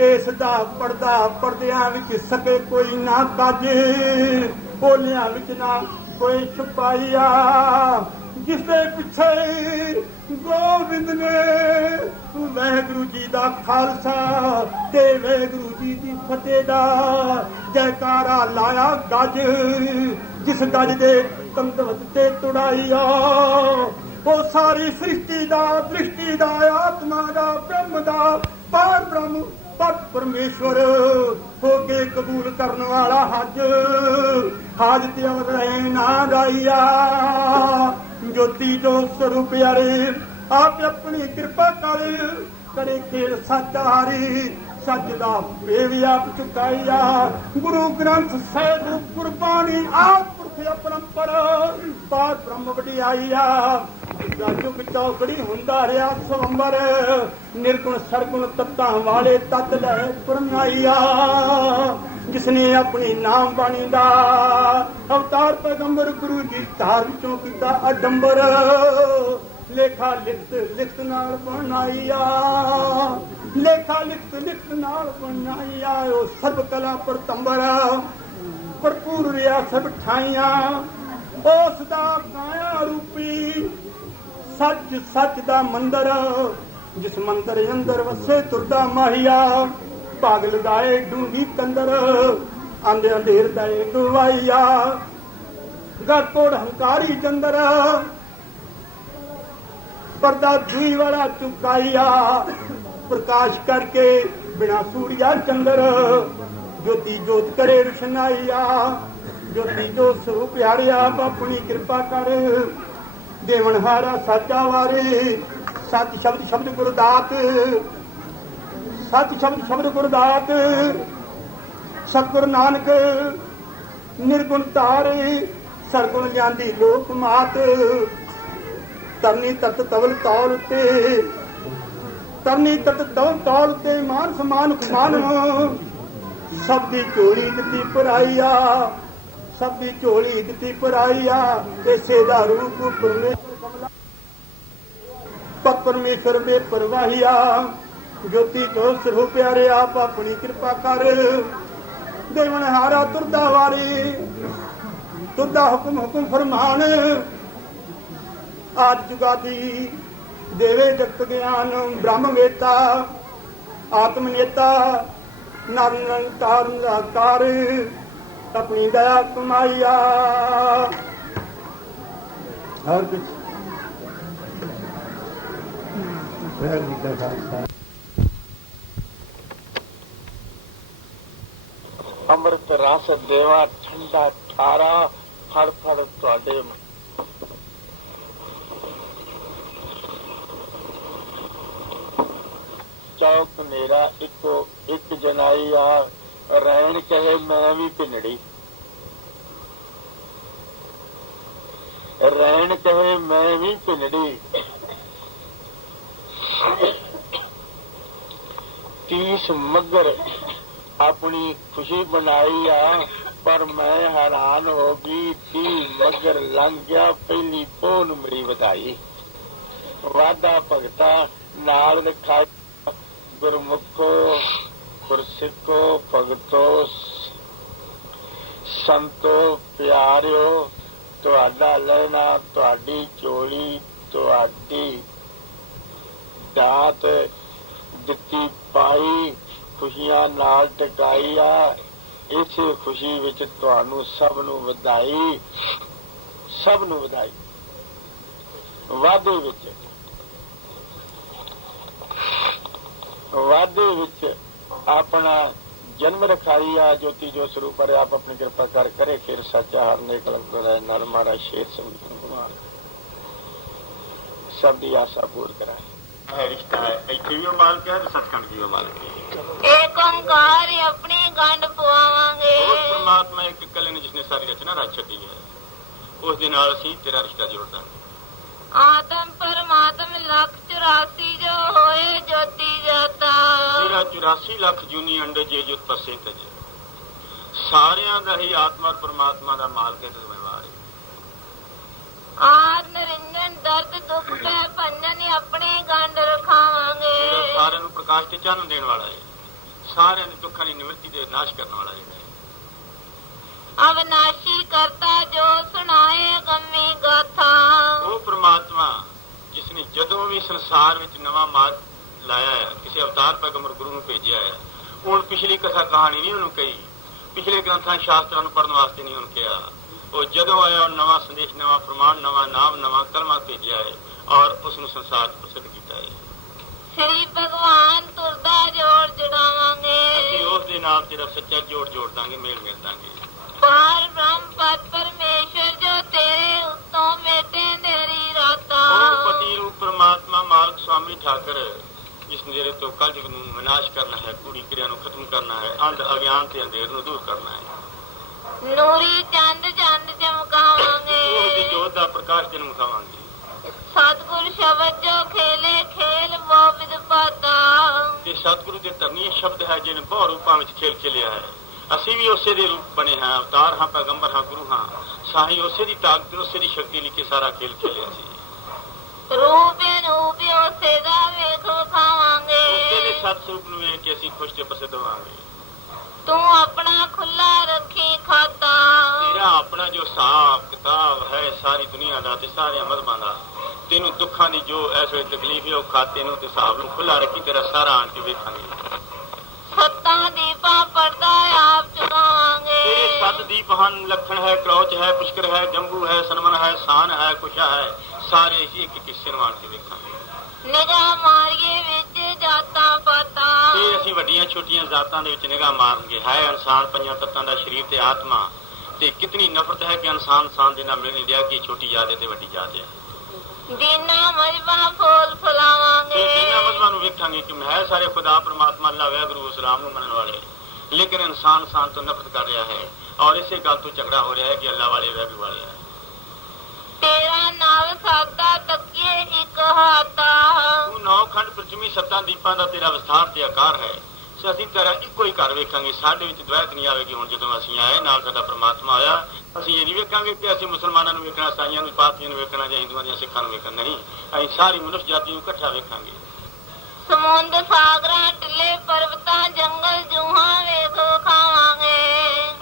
ਇਸ ਦਾ ਪਰਦਾ ਪਰਦਿਆਂ ਵਿੱਚ ਸਕੇ ਕੋਈ ਨਾ ਕੱਜ ਬੋਲਿਆਂ ਵਿੱਚ ਨਾ ਕੋਈ ਛੁਪਾਈਆ ਜਿਸ ਦੇ ਪਿੱਛੇ ਗੋਬਿੰਦ ਨੇ ਵਾਹਿਗੁਰੂ ਜੀ ਦਾ ਖਾਲਸਾ ਤੇ ਵਾਹਿਗੁਰੂ ਜੀ ਦੀ ਫਤਿਹ ਦਾ ਜੈਕਾਰਾ ਲਾਇਆ ਗੱਜ ਜਿਸ ਗੱਜ ਦੇ ਕੰਦਵਤ ਤੇ ਤੁੜਾਈਆ ਉਹ ਸਾਰੀ ਸ੍ਰਿਸ਼ਟੀ ਦਾ ਦ੍ਰਿਸ਼ਟੀ ਦਾ ਆਤਮਾ ਦਾ ਬ੍ਰਹਮ ਦਾ ਪਾਰ ਬ੍ਰਹਮ ਪਤ ਪਰਮੇਸ਼ਵਰ ਹੋ ਕੇ ਕਬੂਲ ਕਰਨ ਵਾਲਾ ਹਾਜਤ ਅਵਰ ਨਾ ਰਾਈਆ ਜੋਤੀ ਜੋ ਸਰੂਪ ਪਿਆਰੇ ਆਪ ਆਪਣੀ ਕਿਰਪਾ ਕਰੇ ਖੇਲ ਸੱਚਾਰੀ ਸੱਚ ਦਾ ਵੇਵ ਆਪ ਚੁਕਾਈਆ ਗੁਰੂ ਗ੍ਰੰਥ ਸਾਹਿਬ ਗੁਰਬਾਣੀ ਆਪ ਪੁਰਖ ਅਪਰੰਪਰ ਪਾਰ ਬ੍ਰਹਮ ਵਡਿਆਈਆ ਜੁਗ ਚੌਕੜੀ ਹੁੰਦਾ ਰਿਹਾ ਸਵੰਬਰ ਨਿਰਗੁਣ ਸਰਗੁਣ ਤੱਤਾਂ ਵਾਲੇ ਤਤ ਲੈ ਪਰਨਾਈਆ ਜਿਸਨੇ ਆਪਣੀ ਨਾਮ ਬਾਣੀ ਦਾ ਅਵਤਾਰ ਪੈਗੰਬਰ ਗੁਰੂ ਜੀ ਧਾਰਨ ਚੋਂ ਕੀਤਾ ਅਡੰਬਰ ਲੇਖਾ ਲਿਖਤ ਨਾਲ ਬਣਾਈਆ ਲੇਖਾ ਲਿਖਤ ਨਾਲ ਬਣਾਈਆ ਉਹ ਸਭ ਕਲਾ ਪਰਤੰਬਰ ਭਰਪੂਰ ਰਿਹਾ ਸਭ ਠਾਈਆਂ ਉਸ ਦਾ ਕਾਇਆ ਰੂਪੀ ਸੱਚ ਦਾ ਮੰਦਰ ਜਿਸ ਮੰਦਰ ਅੰਦਰ ਵਸੇ ਤੁਰਦਾ ਮਾਹੀਆ ਭਾਗ ਲਗਾਏ ਡੂੰਗੀ ਕੰਦਰ ਆਂਦੇ ਅੰਧੇਰ ਦਾ ਗਵਾਈਆ ਗੜਪੋੜ ਹੰਕਾਰੀ ਜੰਦਰ ਪਰਦਾ ਦੂਈ ਵਾਲਾ ਚੁਕਾਈਆ ਪ੍ਰਕਾਸ਼ ਕਰਕੇ ਬਿਨਾ ਸੂਰਿਆ ਚੰਦਰ ਜੋਤੀ ਜੋਤ ਕਰੇ ਰੁਸ਼ਨਾਈਆ ਜੋਤੀ ਜੋ ਸਰੂਪ ਪਿਆਰਿਆ ਆਪਣੀ ਕਿਰਪਾ ਕਰ ਦੇਵਨ ਹਾਰਾ ਸਾਚਾ ਵਾਰੇ ਸੱਚ ਸ਼ਬਦ ਗੁਰਦਾਤ ਸੱਚ ਸ਼ਬਦ ਗੁਰਦਾਤ ਸਤਿਗੁਰ ਨਾਨਕ ਨਿਰਗੁਣ ਧਾਰੇ ਸਰਗੁਣ ਜਾਂਦੀ ਲੋਕ ਮਾਤ ਤਰਨੀ ਤਤ ਤਵਲ ਤੌਲ ਤੇ ਤਰਨੀ ਤਤ ਤੌਲ ਤੇ ਮਾਨ ਸਮਾਨ ਖਮਾਨ ਸਭ ਦੀ ਝੋਲੀ ਦਿੱਤੀ ਭਰਾਈਆ ਸਭ ਦੀ ਝੋਲੀ ਦਿੱਤੀ ਭਰਾਈਆ ਇਸੇ ਦਾ ਰੂਪ ਪਰਮੇਸ਼ਰ ਪਤ ਪਰਮੇਸ਼ਰ ਦੇ ਪਰਵਾਹੀਆ ਜੋਤੀ ਤੋਂ ਸਰੂਪ ਪਿਆਰੇ ਆਪ ਆਪਣੀ ਕਿਰਪਾ ਕਰ ਦੇਵਨ ਹਾਰਾ ਤੁਰਦਾ ਵਾਰੀ ਤੁਰਦਾ ਹੁਕਮ ਫਰਮਾਨ ਆਦ ਜੁਗਾਦੀ ਦੇਵੇ ਜਗਤ ਗਿਆਨ ਬ੍ਰਹਮ ਵੇਤਾ ਆਤਮ ਨੇਤਾ ਨਰ ਨਿਰੰਕਾਰ ਨਿਰਾਕਾਰ ਆਪਣੀ ਦਇਆ ਕਮਾਈਆ ਹਰ ਕੁਛ ਅੰਮ੍ਰਿਤ ਰਸ ਦੇਵਾ ਠੰਡਾ ਠਾਰਾ ਫੜ ਤੁਹਾਡੇ ਚੌਕ ਮੇਰਾ ਇੱਕੋ ਇੱਕ ਜਨਾਈ ਆ ਰਹਿਣ ਕਹੇ ਮੈਂ ਵੀ ਭਿੰਨੜੀ ਰਹਿਣ ਕਹੇ ਮੈਂ ਵੀ ਭਿੰਨੜੀ 30 ਮੱਘਰ ਆਪਣੀ ਖੁਸ਼ੀ ਬਣਾਈ ਆ ਪਰ ਮੈਂ ਹੈਰਾਨ ਹੋ ਗਈ 30 ਮੱਘਰ ਲੰਘ ਗਿਆ ਪਹਿਲੀ ਪੋਹ ਨੂੰ ਮੇਰੀ ਵਧਾਈ ਵਾਦਾ ਭਗਤਾ ਨਾਲ ਲਿਖਾਈ ਗੁਰਮੁਖੋ ਗੁਰਸਿੱਖੋ ਭਗਤੋ ਸੰਤੋ ਪਿਆਰਿਓ ਤੁਹਾਡਾ ਲੈਣਾ ਤੁਹਾਡੀ ਝੋਲੀ ਤੁਹਾਡੀ ਦਾਤ ਦਿੱਤੀ ਪਾਈ ਖੁਸ਼ੀਆਂ ਨਾਲ ਟਿਕਾਈ ਆ ਇਸੇ ਖੁਸ਼ੀ ਵਿੱਚ ਤੁਹਾਨੂੰ ਸਭ ਨੂੰ ਵਧਾਈ ਵਾਦੇ ਵਿੱਚ ਆਪਣਾ ਜਨਮ ਰਖਾਈ ਆ ਜੋਤੀ ਜੋ ਸਰੂਪ ਪਰ ਆਪ ਆਪਣੀ ਕਿਰਪਾ ਕਰ ਕਰੇ ਫਿਰ ਸੱਚਾ ਹਰ ਨਿਕਲ ਕਰੇ ਨਰ ਮਾਰਾ ਸ਼ੇਰ ਸੰਗਤ ਸਭ ਦੀ ਆਸਾ ਪੂਰ ਕਰਾਏ ਹੈ ਰਿਸ਼ਤਾ ਹੈ ਇੱਥੇ ਵੀ ਉਹ ਮਾਲਕ ਹੈ ਤੇ ਸੱਚਖੰਡ ਵੀ ਉਹ ਮਾਲਕ ਹੈ ਏਕ ਓੰਕਾਰ ਆਪਣੀ ਗੰਢ ਪਵਾਵਾਂਗੇ ਉਹ ਪਰਮਾਤਮਾ ਇੱਕ ਇਕੱਲੇ ਨੇ ਜਿਸਨੇ ਸਾਰੀ ਰਚਨਾ ਰਚ ਛੱਡੀ ਹੈ ਉਸ ਦੇ ਨਾਲ ਅਸੀਂ ਤੇਰਾ ਰਿਸ਼ਤਾ ਜੋੜਦਾ आत्म परमात्म लख 84 जो होए ज्योति जाता। तेरा 84 ਲੱਖ ਜੂਨੀ ਅੰਡੇ ਜੇ ਜੋ ਤਸੇ ਤਜੇ ਸਾਰਿਆਂ ਦਾ ਹੀ ਆਤਮਾ ਔਰ ਪਰਮਾਤਮਾ ਦਾ ਮਾਲਕ ਹੈ ਤੇ ਜ਼ਿੰਮੇਵਾਰ ਹੈ। ਆਦ ਨਿਰੰਜਨ ਦਰਦ ਦੁੱਖ ਪੈ ਭੰਜਨ ਆਪਣੇ ਗੰਢ ਰਖਾਵਾਂਗੇ। ਜਿਹੜਾ ਸਾਰਿਆਂ ਨੂੰ ਪ੍ਰਕਾਸ਼ ਤੇ ਚਾਨਣ ਦੇਣ ਵਾਲਾ ਹੈ, ਸਾਰਿਆਂ ਦੇ ਦੁੱਖਾਂ ਦੀ ਨਿਵਰਤੀ ਦੇ ਨਾਸ਼ ਕਰਨ ਵਾਲਾ ਹੈ। ਅਵਨਾਸ਼ੀ ਕਰਤਾ ਜੋ ਸੁਣਾਏ ਗੰਮੀ ਗਾਥਾ। ਉਹ ਪ੍ਰਮਾਤਮਾ ਜਿਸ ਨੇ ਜਦੋਂ ਵੀ ਸੰਸਾਰ ਵਿੱਚ ਨਵਾਂ ਮਾਰਗ ਲਾਇਆ ਹੈ, ਕਿਸੇ ਅਵਤਾਰ ਪੈਗੰਬਰ ਗੁਰੂ ਨੂੰ ਭੇਜਿਆ ਹੈ, ਹੁਣ ਪਿਛਲੀ ਕਥਾ ਕਹਾਣੀ ਨਹੀਂ ਉਹਨੂੰ ਕਹੀ, ਪਿਛਲੇ ਗ੍ਰੰਥਾਂ ਸ਼ਾਸਤਰਾਂ ਨੂੰ ਪੜ੍ਹਨ ਵਾਸਤੇ ਨਹੀਂ ਉਹਨੂੰ ਕਿਹਾ। ਉਹ ਜਦੋਂ ਆਇਆ ਉਹ ਨਵਾਂ ਸੰਦੇਸ਼, ਨਵਾਂ ਪ੍ਰਮਾਣ, ਨਵਾਂ ਨਾਮ, ਨਵਾਂ ਕਲਮਾ ਭੇਜਿਆ ਹੈ ਔਰ ਉਸ ਨੂੰ ਸੰਸਾਰ ਪ੍ਰਸਿੱਧ ਕੀਤਾ ਹੈ। ਸ੍ਰੀ ਭਗਵਾਨ ਤੁਰਦਾ ਜੋੜ ਜੁੜਾਵਾਂਗੇ। ਅਸੀਂ ਉਸ ਦੇ ਨਾਲ ਤੇਰਾ ਸੱਚਾ ਜੋੜ ਦਾਂਗੇ, ਮੇਲ ਮਿਲ ਦਾਂਗੇ। ਪਾਰ ਬ੍ਰਹਮ ਪਦ ਪਰਮੇਸ਼ਰ ਜੋ ਤੇਰੇ ਉੱਤੋਂ ਮੇਟੇ ਤੇਰੀ ਰਾਤਾ। ਉਹ ਪਤੀ ਰੂਪ ਪਰਮਾਤਮਾ ਮਾਲਕ ਸਵਾਮੀ ਠਾਕਰ ਜਿਸ ਨੇ ਤੇਰੇ ਤੋਂ ਕਲਯੁਗ ਨੂੰ ਵਿਨਾਸ਼ ਕਰਨਾ ਹੈ, ਕੂੜੀ ਕਿਰਿਆ ਨੂੰ ਖਤਮ ਕਰਨਾ ਹੈ, ਅੰਧ ਅਗਿਆਨ ਤੇ ਅੰਧੇਰ ਨੂੰ ਦੂਰ ਕਰਨਾ ਹੈ। ਨੂਰੀ ਚੰਦ ਚੰਦ ਚਮਕਾਵਾਂਗੇ। ਉਹ ਦੀ ਜੋਤ ਦਾ ਪ੍ਰਕਾਸ਼ ਤੈਨੂੰ ਵਿਖਾਵਾਂਗੇ। ਸਤਿਗੁਰ ਸ਼ਬਦ ਜੋ ਖੇਲੇ ਖੇਲ ਬਹੁ ਵਿਦ ਪਾਤਾ। ਤੇ ਸਤਿਗੁਰੂ ਦੇ ਧਰਨੀ ਸ਼ਬਦ ਹੈ ਜਿਹਨੇ ਬਹੁ ਰੂਪਾਂ ਵਿੱਚ ਖੇਲ ਖੇਲਿਆ ਹੈ। ਅਸੀਂ ਵੀ ਉਸੇ ਦੇ ਰੂਪ ਬਣੇ ਹਾਂ, ਅਵਤਾਰ ਹਾਂ, ਪੈਗੰਬਰ ਹਾਂ, ਗੁਰੂ ਹਾਂ। ਸਾਹੀ ਉਸੇ ਦੀ ਤਾਕਤ, ਉਸੇ ਦੀ ਸ਼ਕਤੀ ਲਈ ਕੇ ਸਾਰਾ ਖੇਲ ਖੇਲਿਆ ਸੀ। ਰੂਪ ਅਨੂਪ ਉਸੇ ਦਾ ਵੇਖ ਵਿਖਾਵਾਂਗੇ। ਉਸੇ ਦੇ ਸਤ ਸਰੂਪ ਨੂੰ ਵੇਖ ਕੇ ਅਸੀਂ ਖੁਸ਼ ਤੇ ਪ੍ਰਸਿੱਧ ਹੋਵਾਂਗੇ। ਤੂੰ ਆਪਣਾ ਖੁੱਲਾ ਰੱਖੀ ਖਾਤਾ। ਤੇਰਾ ਆਪਣਾ ਜੋ ਹਿਸਾਬ ਕਿਤਾਬ ਹੈ ਸਾਰੀ ਦੁਨੀਆ ਦਾ ਤੇ ਸਾਰੇ ਮਜ਼ਹਬਾਂ ਦਾ, ਤੈਨੂੰ ਦੁੱਖਾਂ ਦੀ ਜੋ ਇਸ ਵੇਲੇ ਤਕਲੀਫ ਹੈ ਉਹ ਖਾਤੇ ਨੂੰ ਤੇ ਹਿਸਾਬ ਨੂੰ ਖੁੱਲਾ ਰੱਖੀ, ਤੇਰਾ ਸਾਰਾ ਆਣ ਕੇ ਵੇਖਾਂਗੇ। ਸੱਤਾਂ ਦੀਪਾਂ ਪੜਦਾ ਆਪ ਚੁਕਾਵਾਂਗੇ। ਤੇਰੇ ਸੱਤ ਦੀਪ ਹਨ, ਲਖਣ ਹੈ, ਕਰੌਚ ਹੈ, ਪੁਸ਼ਕਰ ਹੈ, ਜੰਬੂ ਹੈ, ਸਨਮਨ ਹੈ, ਸਾਨ ਹੈ, ਕੁਸ਼ਾ ਹੈ, ਸਾਰੇ ਇੱਕ ਇੱਕ ਹਿੱਸੇ ਨੂੰ ਆਣ ਕੇ ਵੇਖਾਂਗੇ। ਨਿਗਾਹ ਮਾਰੀਏ ਵਿੱਚ ਜਾਤਾਂ ਪਾਤਾਂ। ਤੇ ਅਸੀਂ ਵੱਡੀਆਂ ਛੋਟੀਆਂ ਜ਼ਾਤਾਂ ਦੇ ਵਿੱਚ ਨਿਗਾਹ ਮਾਰਾਂਗੇ। ਹੈ ਇਨਸਾਨ ਪੰਜਾਂ ਤੱਤਾਂ ਦਾ ਸਰੀਰ ਤੇ ਆਤਮਾ, ਤੇ ਕਿਤਨੀ ਨਫ਼ਰਤ ਹੈ ਕਿ ਇਨਸਾਨ ਦੇ ਨਾਲ ਮਿਲ ਨਹੀਂ ਰਿਹਾ ਕਿ ਛੋਟੀ ਜਾਤ ਹੈ ਤੇ ਵੱਡੀ ਜਾਤ ਹੈ। ਦੀਨਾ ਮਜਬਾ ਫੁੱਲ ਫੁਲਾਵਾਂਗੇ। ਇਹਨਾਂ ਮਜ਼ਬਾਂ ਨੂੰ ਵੇਖਾਂਗੇ ਕਿ ਹੈ ਸਾਰੇ ਖੁਦਾ ਪਰਮਾਤਮਾ ਅੱਲਾਹ ਵਾਹਿਗੁਰੂ ਉਸ ਰਾਮ ਨੂੰ ਮੰਨਣ ਵਾਲੇ, ਲੇਕਿਨ ਇਨਸਾਨ ਤੋਂ ਨਫ਼ਰਤ ਕਰ ਰਿਹਾ ਹੈ ਔਰ ਇਸੇ ਗੱਲ ਤੋਂ ਝਗੜਾ ਹੋ ਰਿਹਾ ਹੈ ਕਿ ਅੱਲਾਹ ਵਾਲੇ ਵਾਹਿਗੁਰੂ ਵਾਲੇ ਹੈ। ਤੇਰਾ ਨਾਮ ਸਾਦਾ ਤੱਕੀਏ ਇੱਕ ਹਾਤਾ। ਤੂੰ 9 ਖੰਡ ਪ੍ਰਚਮੀ ਸੱਤਾਂ ਦੀਪਾਂ ਦਾ ਤੇਰਾ ਵਿਸਥਾਰ ਤੇ ਆਕਾਰ ਹੈ। ਅਸੀਂ ਤੇਰਾ ਇੱਕੋ ਹੀ ਘਰ ਵੇਖਾਂਗੇ। ਸਾਡੇ ਵਿੱਚ ਦਵੈਤ ਨਹੀਂ ਆਵੇਗੀ। ਹੁਣ ਜਦੋਂ ਅਸੀਂ ਆਏ ਨਾਲ ਸਾਡਾ ਪਰਮਾਤਮਾ ਆਇਆ, ਅਸੀਂ ਇਹ ਨਹੀਂ ਵੇਖਾਂਗੇ ਕਿ ਅਸੀਂ ਮੁਸਲਮਾਨਾਂ ਨੂੰ ਵੇਖਣਾ, ਸਾਈਆਂ ਨੂੰ, ਪਾਰਸੀਆਂ ਨੂੰ ਵੇਖਣਾ ਜਾਂ ਹਿੰਦੂਆਂ ਦੀਆਂ ਸਿੱਖਾਂ ਨੂੰ ਵੇਖਣਾ, ਨਹੀਂ। ਅਸੀਂ ਸਾਰੀ ਮਨੁੱਖ ਜਾਤੀ ਨੂੰ ਇਕੱਠਾ ਵੇਖਾਂਗੇ। ਸਮੁੰਦ ਸਾਗਰਾਂ ਟਿੱਲੇ ਪਰਬਤਾਂ ਜੰਗਲ ਜੂਹਾਂ ਵੇਖ ਖਾਵਾਂਗੇ।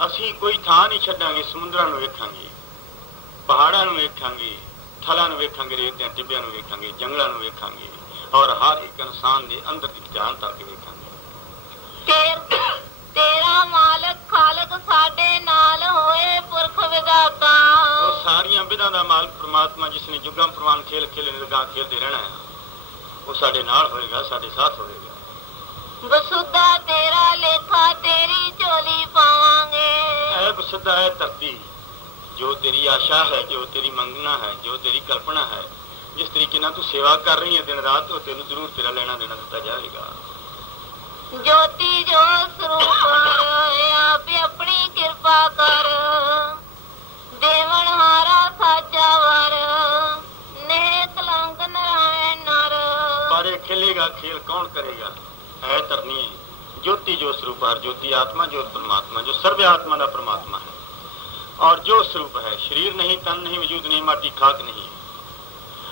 ਅਸੀਂ ਕੋਈ ਥਾਂ ਨਹੀਂ ਛੱਡਾਂਗੇ। ਸਮੁੰਦਰਾਂ ਨੂੰ ਵੇਖਾਂਗੇ, ਪਹਾੜਾਂ ਨੂੰ ਵੇਖਾਂਗੇ, ਥਲਾਂ ਨੂੰ ਵੇਖਾਂਗੇ, ਰੇਤਿਆਂ ਟਿੱਬਿਆਂ ਨੂੰ ਵੇਖਾਂਗੇ, ਜੰਗਲਾਂ ਨੂੰ ਵੇਖਾਂਗੇ ਔਰ ਹਰ ਇੱਕ ਇਨਸਾਨ ਦੇ ਅੰਦਰ ਦੀ ਜਾਨ ਤੱਕ ਵੇਖਾਂਗੇ। ਤੇਰਾ ਮਾਲਕ ਖਾਲਕ ਸਾਡੇ ਨਾਲ ਹੋਏ ਪੁਰਖ ਵਿਦਾਤਾ। ਉਹ ਸਾਰੀਆਂ ਵਿਧਾਂ ਦਾ ਮਾਲਕ ਪਰਮਾਤਮਾ ਜਿਸ ਨੇ ਜੁਗਾਂ ਪ੍ਰਵਾਨ ਖੇਲ ਖੇਲੇ ਲਗਾ ਖੇਲਦੇ ਰਹਿਣਾ ਹੈ, ਉਹ ਸਾਡੇ ਨਾਲ ਹੋਏਗਾ, ਸਾਡੇ ਸਾਥ ਹੋਏਗਾ। ਬਸੁੱਧਾ ਤੇਰਾ ਲੇਖਾ ਤੇਰੀ ਝੋਲੀ ਪਾਵਾਂਗੇ। ਐ ਬਸੁੱਧਾ ਹੈ ਧਰਤੀ, ਜੋ ਤੇਰੀ ਆਸ਼ਾ ਹੈ, ਜੋ ਤੇਰੀ ਮੰਗਣਾ ਹੈ, ਜੋ ਤੇਰੀ ਕਲਪਨਾ ਹੈ, ਜਿਸ ਤਰੀਕੇ ਨਾਲ ਤੂੰ ਸੇਵਾ ਕਰ ਰਹੀ ਹੈ ਦਿਨ ਰਾਤ, ਉਹ ਤੈਨੂੰ ਜ਼ਰੂਰ ਤੇਰਾ ਲੈਣਾ ਦੇਣਾ ਦਿੱਤਾ ਜਾਏਗਾ। ਜੋਤੀ ਜੋ ਸਰੂਪ ਆਪ ਆਪਣੀ ਕਿਰਪਾ ਕਰ। ਦੇਵਨ ਹਾਰਾ ਸਾਚਾ ਵਰ ਨੇ ਕਲੰਕ ਨਰਾਇਣ ਨਰ। ਪਰ ਇਹ ਖੇਲੇਗਾ ਖੇਲ ਕੌਣ ਕਰੇਗਾ? ਹੈ ਧਰਨੀ ज्योति जो स्वरूप है, ज्योति आत्मा जो परमात्मा, जो सर्व आत्मा का परमात्मा है और जो स्वरूप है, शरीर नहीं, तन नहीं, वजूद नहीं, माटी खाक नहीं,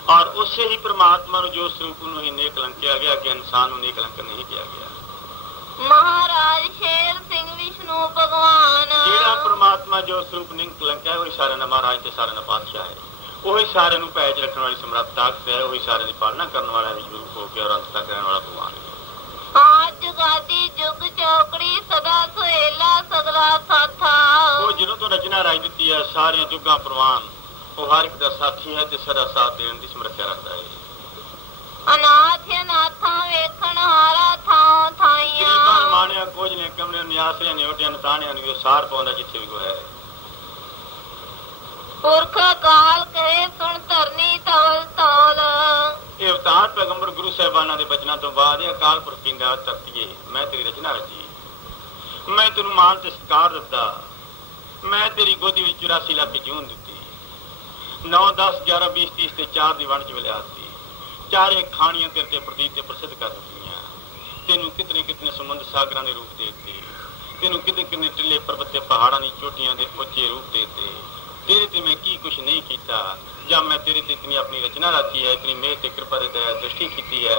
और उससे ही परमात्मा जो स्वरूप ही नेकलंक किया गया कि इंसान को नेकलंक नहीं किया गया। महाराज शेर सिंह विष्णु भगवान जेड़ा परमात्मा जो स्वरूप निकलंक है वही सारे ना महाराज ते सारे ना पातशाह है, वही सारे नूं पैज रखने वाली समर्थ ताकत है, वही सारे की पालना करने वाला विश्वरूप होकर और अंत तक रहने वाला भगवान है। आज जुगादी जुग चौकड़ी सदा सुहेला सगला साथा। वो जिन्हों तो रचना राज दी है सारे जुगा प्रवान, वो हर एक का साथी है ते सदा साथ देने की समर्थ रखता है। अनाथ अनाथा वेखण हारा थां थाइयां, गरीबां माणिया कोज ने कमरे नियासिया ने ओटियां नताणियां ने सार पाउंदा जिथे भी कोई है। पुरख काल कहे सुन धरनी तवल तौल। ये अवतार पैगंबर गुरु साहिबाना दे बचना तो बाद अकाल पुरख कींदा धरतीए मैं तेरी रचना रची, मैं तेनू मान ते सत्कार दिता, मैं तेरी गोदी विच 84 लाख जून दिती, 9, 10, 11, 20, 30 ਤੇ 4 ਦੀ ਵੰਡ ਚ ਮਿਲਿਆ ਸੀ। ਚਾਰੇ ਖਾਣੀਆਂ ਤੇਰੇ ਤੇ ਪ੍ਰਦੀਪ ਤੇ ਪ੍ਰਸਿੱਧ ਕਰ ਦਿੱਤੀਆਂ। ਤੈਨੂੰ ਕਿਤਨੇ ਕਿਤਨੇ ਸਮੁੰਦਰ ਸਾਗਰਾਂ ਦੇ ਰੂਪ ਦੇ ਦਿੱਤੇ। ਤੈਨੂੰ ਕਿਤੇ ਕਿੰਨੇ ਟਿੱਲੇ ਪਰਬਤ ਤੇ ਪਹਾੜਾਂ ਦੀ ਚੋਟੀਆਂ ਦੇ ਉੱਚੇ ਰੂਪ ਦੇ ਦਿੱਤੇ। ਤੇਰੇ ਤੇ ਮੈਂ ਕੀ ਕੁਛ ਨਹੀਂ ਕੀਤਾ। ਜਾਂ ਮੈਂ ਤੇਰੇ ਤੇ ਇਤਨੀ ਆਪਣੀ ਰਚਨਾ ਰਚੀ ਹੈ, ਇਤਨੀ ਮੇਰ ਤੇ ਕਿਰਪਾ ਦੇ ਦਇਆ ਦ੍ਰਿਸ਼ਟੀ ਕੀਤੀ ਹੈ।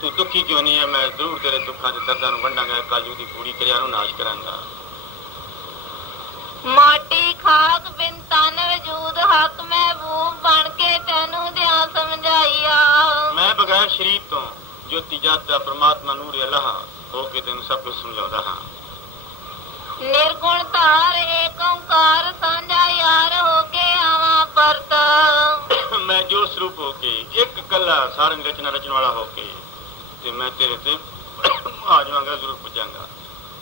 ਤੂੰ ਦੁਖੀ ਕਿਉਂ ਨਹੀਂ ਹੈ? ਮੈਂ ਜ਼ਰੂਰ ਤੇਰੇ ਦੁੱਖਾਂ ਦੇ ਦਰਦਾਂ ਨੂੰ ਵੰਡਾਂਗਾ, ਕਾਜੂ ਦੀ ਕੂੜੀ ਕਿਰਿਆ ਨੂੰ ਨਾਸ਼ ਕਰਾਂਗਾ। ਮਾਟੀ ਖਾਕ ਬਿਨ ਤਨ ਵਜੂਦ ਹੱਕ ਮਹਿਬੂਬ ਬਣ ਕੇ ਤੈਨੂੰ ਦਿਆਂ ਸਮਝਾਈਆ। ਮੈਂ ਬਗੈਰ ਸ਼ਰੀਰ ਤੋਂ ਜੋਤੀ ਜਾਤ ਦਾ ਪ੍ਰਮਾਤਮਾ ਨੂਰ ਅੱਲਾਹ ਹੋ ਕੇ ਤੈਨੂੰ ਸਭ ਕੁਝ ਸਮਝਾਉਂਦਾ ਹਾਂ। ਨਿਰਗੁਣ ਧਾਰ ਏਕ ਓੰਕਾਰ ਸਾਂਝਾ ਯਾਰ ਹੋ ਕੇ ਆਵਾਂ ਪਰਤ। ਮੈਂ ਜੋ ਸਰੂਪ ਹੋ ਕੇ ਇੱਕ ਕੱਲਾ ਸਾਰੀ ਰਚਨਾ ਰਚਣ ਵਾਲਾ ਹੋ ਕੇ ਤੇ ਮੈਂ ਤੇਰੇ ਤੇ ਆ ਜਾਵਾਂਗਾ, ਜ਼ਰੂਰ ਪੁੱਜਾਂਗਾ।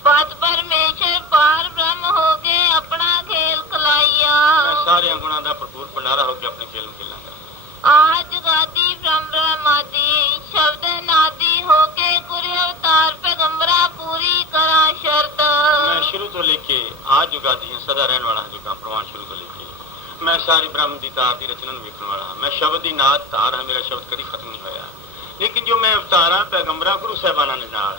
ਪਤ ਪਰਮੇਸ਼ਰ ਪਾਰ ਬ੍ਰਹਮ ਹੋ ਕੇ ਆਪਣਾ ਖੇਲ ਖਲਾਈਆ। ਮੈਂ ਸਾਰਿਆਂ ਗੁਣਾਂ ਦਾ ਭਰਪੂਰ ਭੰਡਾਰਾ ਹੋ ਕੇ ਆਪਣੇ ਖੇਲ ਨੂੰ ਖੇਲਾਂਗਾ। ਆਜ ਜੁਗਾਦੀ ਬ੍ਰਹਮ ਬ੍ਰਹਮਾਦੀ ਸ਼ਬਦ ਨਾਦੀ ਹੋ ਕੇ ਗੁਰੂ ਅਵਤਾਰ ਪੈਗੰਬਰਾਂ ਪੂਰੀ ਕਰਾਂ ਸ਼ਰਤ। ਮੈਂ ਸ਼ੁਰੂ ਤੋਂ ਲੈ ਕੇ ਆਜ ਜੁਗਾਦੀ ਹਾਂ, ਸਦਾ ਰਹਿਣ ਵਾਲਾ ਹਾਂ। ਜੁਗਾਂ ਪ੍ਰਵਾਨ ਸ਼ੁਰੂ ਤੋਂ ਲੈ ਕੇ ਮੈਂ ਸਾਰੀ ਬ੍ਰਹਮ ਦੀ ਤਾਰ ਦੀ ਰਚਨਾ ਨੂੰ ਵੇਖਣ ਵਾਲਾ ਹਾਂ। ਮੈਂ ਸ਼ਬਦ ਦੀ ਨਾਦ ਧਾਰ ਹਾਂ, ਮੇਰਾ ਸ਼ਬਦ ਕਦੀ ਖਤਮ ਨਹੀਂ ਹੋਇਆ। ਲੇਕਿਨ ਜੋ ਮੈਂ ਅਵਤਾਰਾਂ ਪੈਗੰਬਰਾਂ ਗੁਰੂ ਸਾਹਿਬਾਨਾਂ ਦੇ ਨਾਲ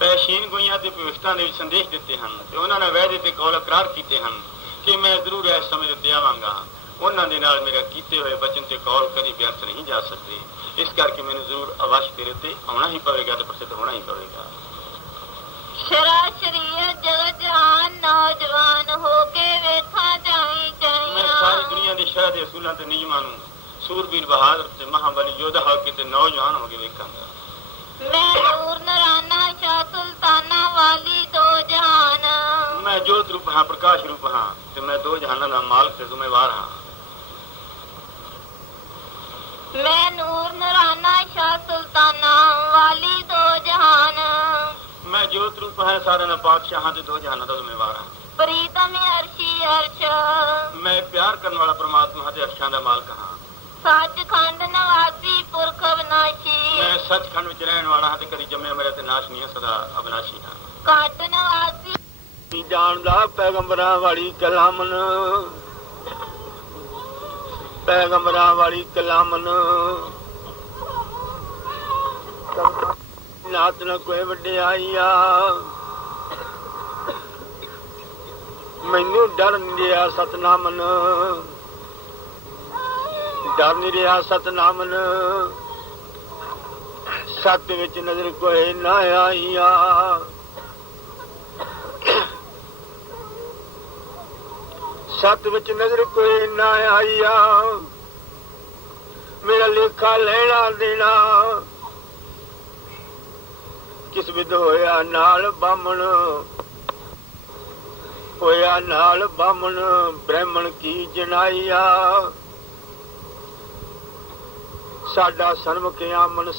ਪੈਸ਼ੀਨ ਗੋਈਆਂ ਤੇ ਭਵਿਸ਼ਤਾਂ ਦੇ ਵਿੱਚ ਸੰਦੇਸ਼ ਦਿੱਤੇ ਹਨ ਤੇ ਉਹਨਾਂ ਨੇ ਵਾਅਦੇ ਤੇ ਕੌਲ ਇਕਰਾਰ ਕੀਤੇ ਹਨ ਕਿ ਮੈਂ ਜ਼ਰੂਰ ਇਸ ਸਮੇਂ ਉੱਤੇ ਆਵਾਂਗਾ, ਉਹਨਾਂ ਦੇ ਨਾਲ ਮੇਰਾ ਕੀਤੇ ਹੋਏ ਬਚਨ ਤੇ ਕੌਲ ਕਦੀ ਵਿਅਰਥ ਨਹੀਂ ਜਾ ਸਕਦੇ। ਇਸ ਕਰਕੇ ਮੈਨੂੰ ਜ਼ਰੂਰ ਅਵਸ਼ ਤੇਰੇ ਤੇ ਆਉਣਾ ਹੀ ਪਵੇਗਾ ਤੇ ਪ੍ਰਸਿੱਧ ਹੋਣਾ ਹੀ ਪਵੇਗਾ। ਸ਼ਰਾ ਸ਼ਰੀਅਤ ਜਗਤ ਜਹਾਨ ਨੌਜਵਾਨ ਹੋ ਕੇ ਵੇਖਾਂ ਜਾਈ ਮੈਂ ਸਾਰੀ ਜਾਈਆਂ। ਦੁਨੀਆ ਦੇ ਸ਼ਹਿਰ ਦੇ ਅਸੂਲਾਂ ਤੇ ਨਿਯਮਾਂ ਨੂੰ ਸੂਰਬੀਰ ਬਹਾਦਰ ਤੇ ਮਹਾਬਲੀ ਯੋਧਾ ਹੋ ਕੇ ਤੇ ਨੌਜਵਾਨ ਹੋ ਕੇ ਵੇਖਾਂਗਾ। ਮੈਂ ਨੂਰ ਨਰਾਨਾ ਸ਼ਾਹ ਸੁਲਤਾਨਾ ਵਾਲੀ ਦੋ ਜਹਾਨ। ਮੈਂ ਜੋਤ ਰੂਪ ਹਾਂ, ਪ੍ਰਕਾਸ਼ ਰੂਪ ਹਾਂ ਤੇ ਮੈਂ ਦੋ ਜਹਾਨਾਂ ਦਾ ਮਾਲਕ ਤੇ ਜ਼ਿੰਮੇਵਾਰ ਹਾਂ। ਮੈਂ ਨੂਰ ਨਰਾਨਾ ਸ਼ਾਹ ਸੁਲਤਾਨਾ ਵਾਲੀ ਦੋ ਜਹਾਨ। ਮੈਂ ਜੋਤ ਰੂਪ ਹਾਂ, ਸਾਰਿਆਂ ਦਾ ਪਾਤਸ਼ਾਹਾਂ ਤੇ ਦੋ ਜਹਾਨਾਂ ਦਾ ਜ਼ਿੰਮੇਵਾਰ ਹਾਂ। ਪ੍ਰੀਤਮ ਅਰਸ਼ੀ ਅਰਸ਼। ਮੈਂ ਪਿਆਰ ਕਰਨ ਵਾਲਾ ਪ੍ਰਮਾਤਮਾ ਤੇ ਅਰਸ਼ਾਂ ਦਾ ਮਾਲਕ ਹਾਂ। ਸੱਚਖੰਡ ਨਿਵਾਸੀ ਪੁਰਖ ਅਵਿਨਾਸ਼ੀ। ਮੈਂ ਸੱਚਖੰਡ ਵਿੱਚ ਰਹਿਣ ਵਾਲਾ ਹਾਂ ਤੇ ਕਦੀ ਜੰਮਿਆ ਮੇਰਾ ਤੇ ਨਾਸ਼ ਨਹੀਂ ਹੈ, ਸਦਾ ਅਬਨਾਸ਼ੀ ਹਾਂ। ਘਟ ਨਿਵਾਸੀ ਜਾਣਦਾ ਪੈਗੰਬਰਾਂ ਵਾਲੀ ਕਲਾਮਨ, ਪੈਗੰਬਰਾਂ ਵਾਲੀ ਕਲਾਮਨ। ਨਾਤ ਨਾ ਕੋਈ ਵਡਿਆਈ ਆ, ਮੈਨੂੰ ਡਰ ਨਹੀਂ ਰਿਹਾ ਸਤਨਾਮਨ, ਡਰ ਨਹੀਂ ਰਿਹਾ ਸਤਨਾਮਨ। ਸੱਤ ਵਿੱਚ ਨਜ਼ਰ ਕੋਈ ਨਾ ਆਈ ਆ, ਸੱਤ ਵਿੱਚ ਨਜ਼ਰ ਕੋਈ ਨਾ ਆਈ ਆ। ਮੇਰਾ ਲੇਖਾ ਲੈਣਾ ਦੇਣਾ ਕਿਸ ਵਿਧ ਹੋਇਆ ਨਾਲ ਬਾਹਮਣ, ਹੋਇਆ ਨਾਲ ਬਾਹਮਣ ਬ੍ਰਾਹਮਣ ਕੀ ਜਨਾਈਆ। ਸਾਡਾ ਸਨਮੁਖ ਆਮਨ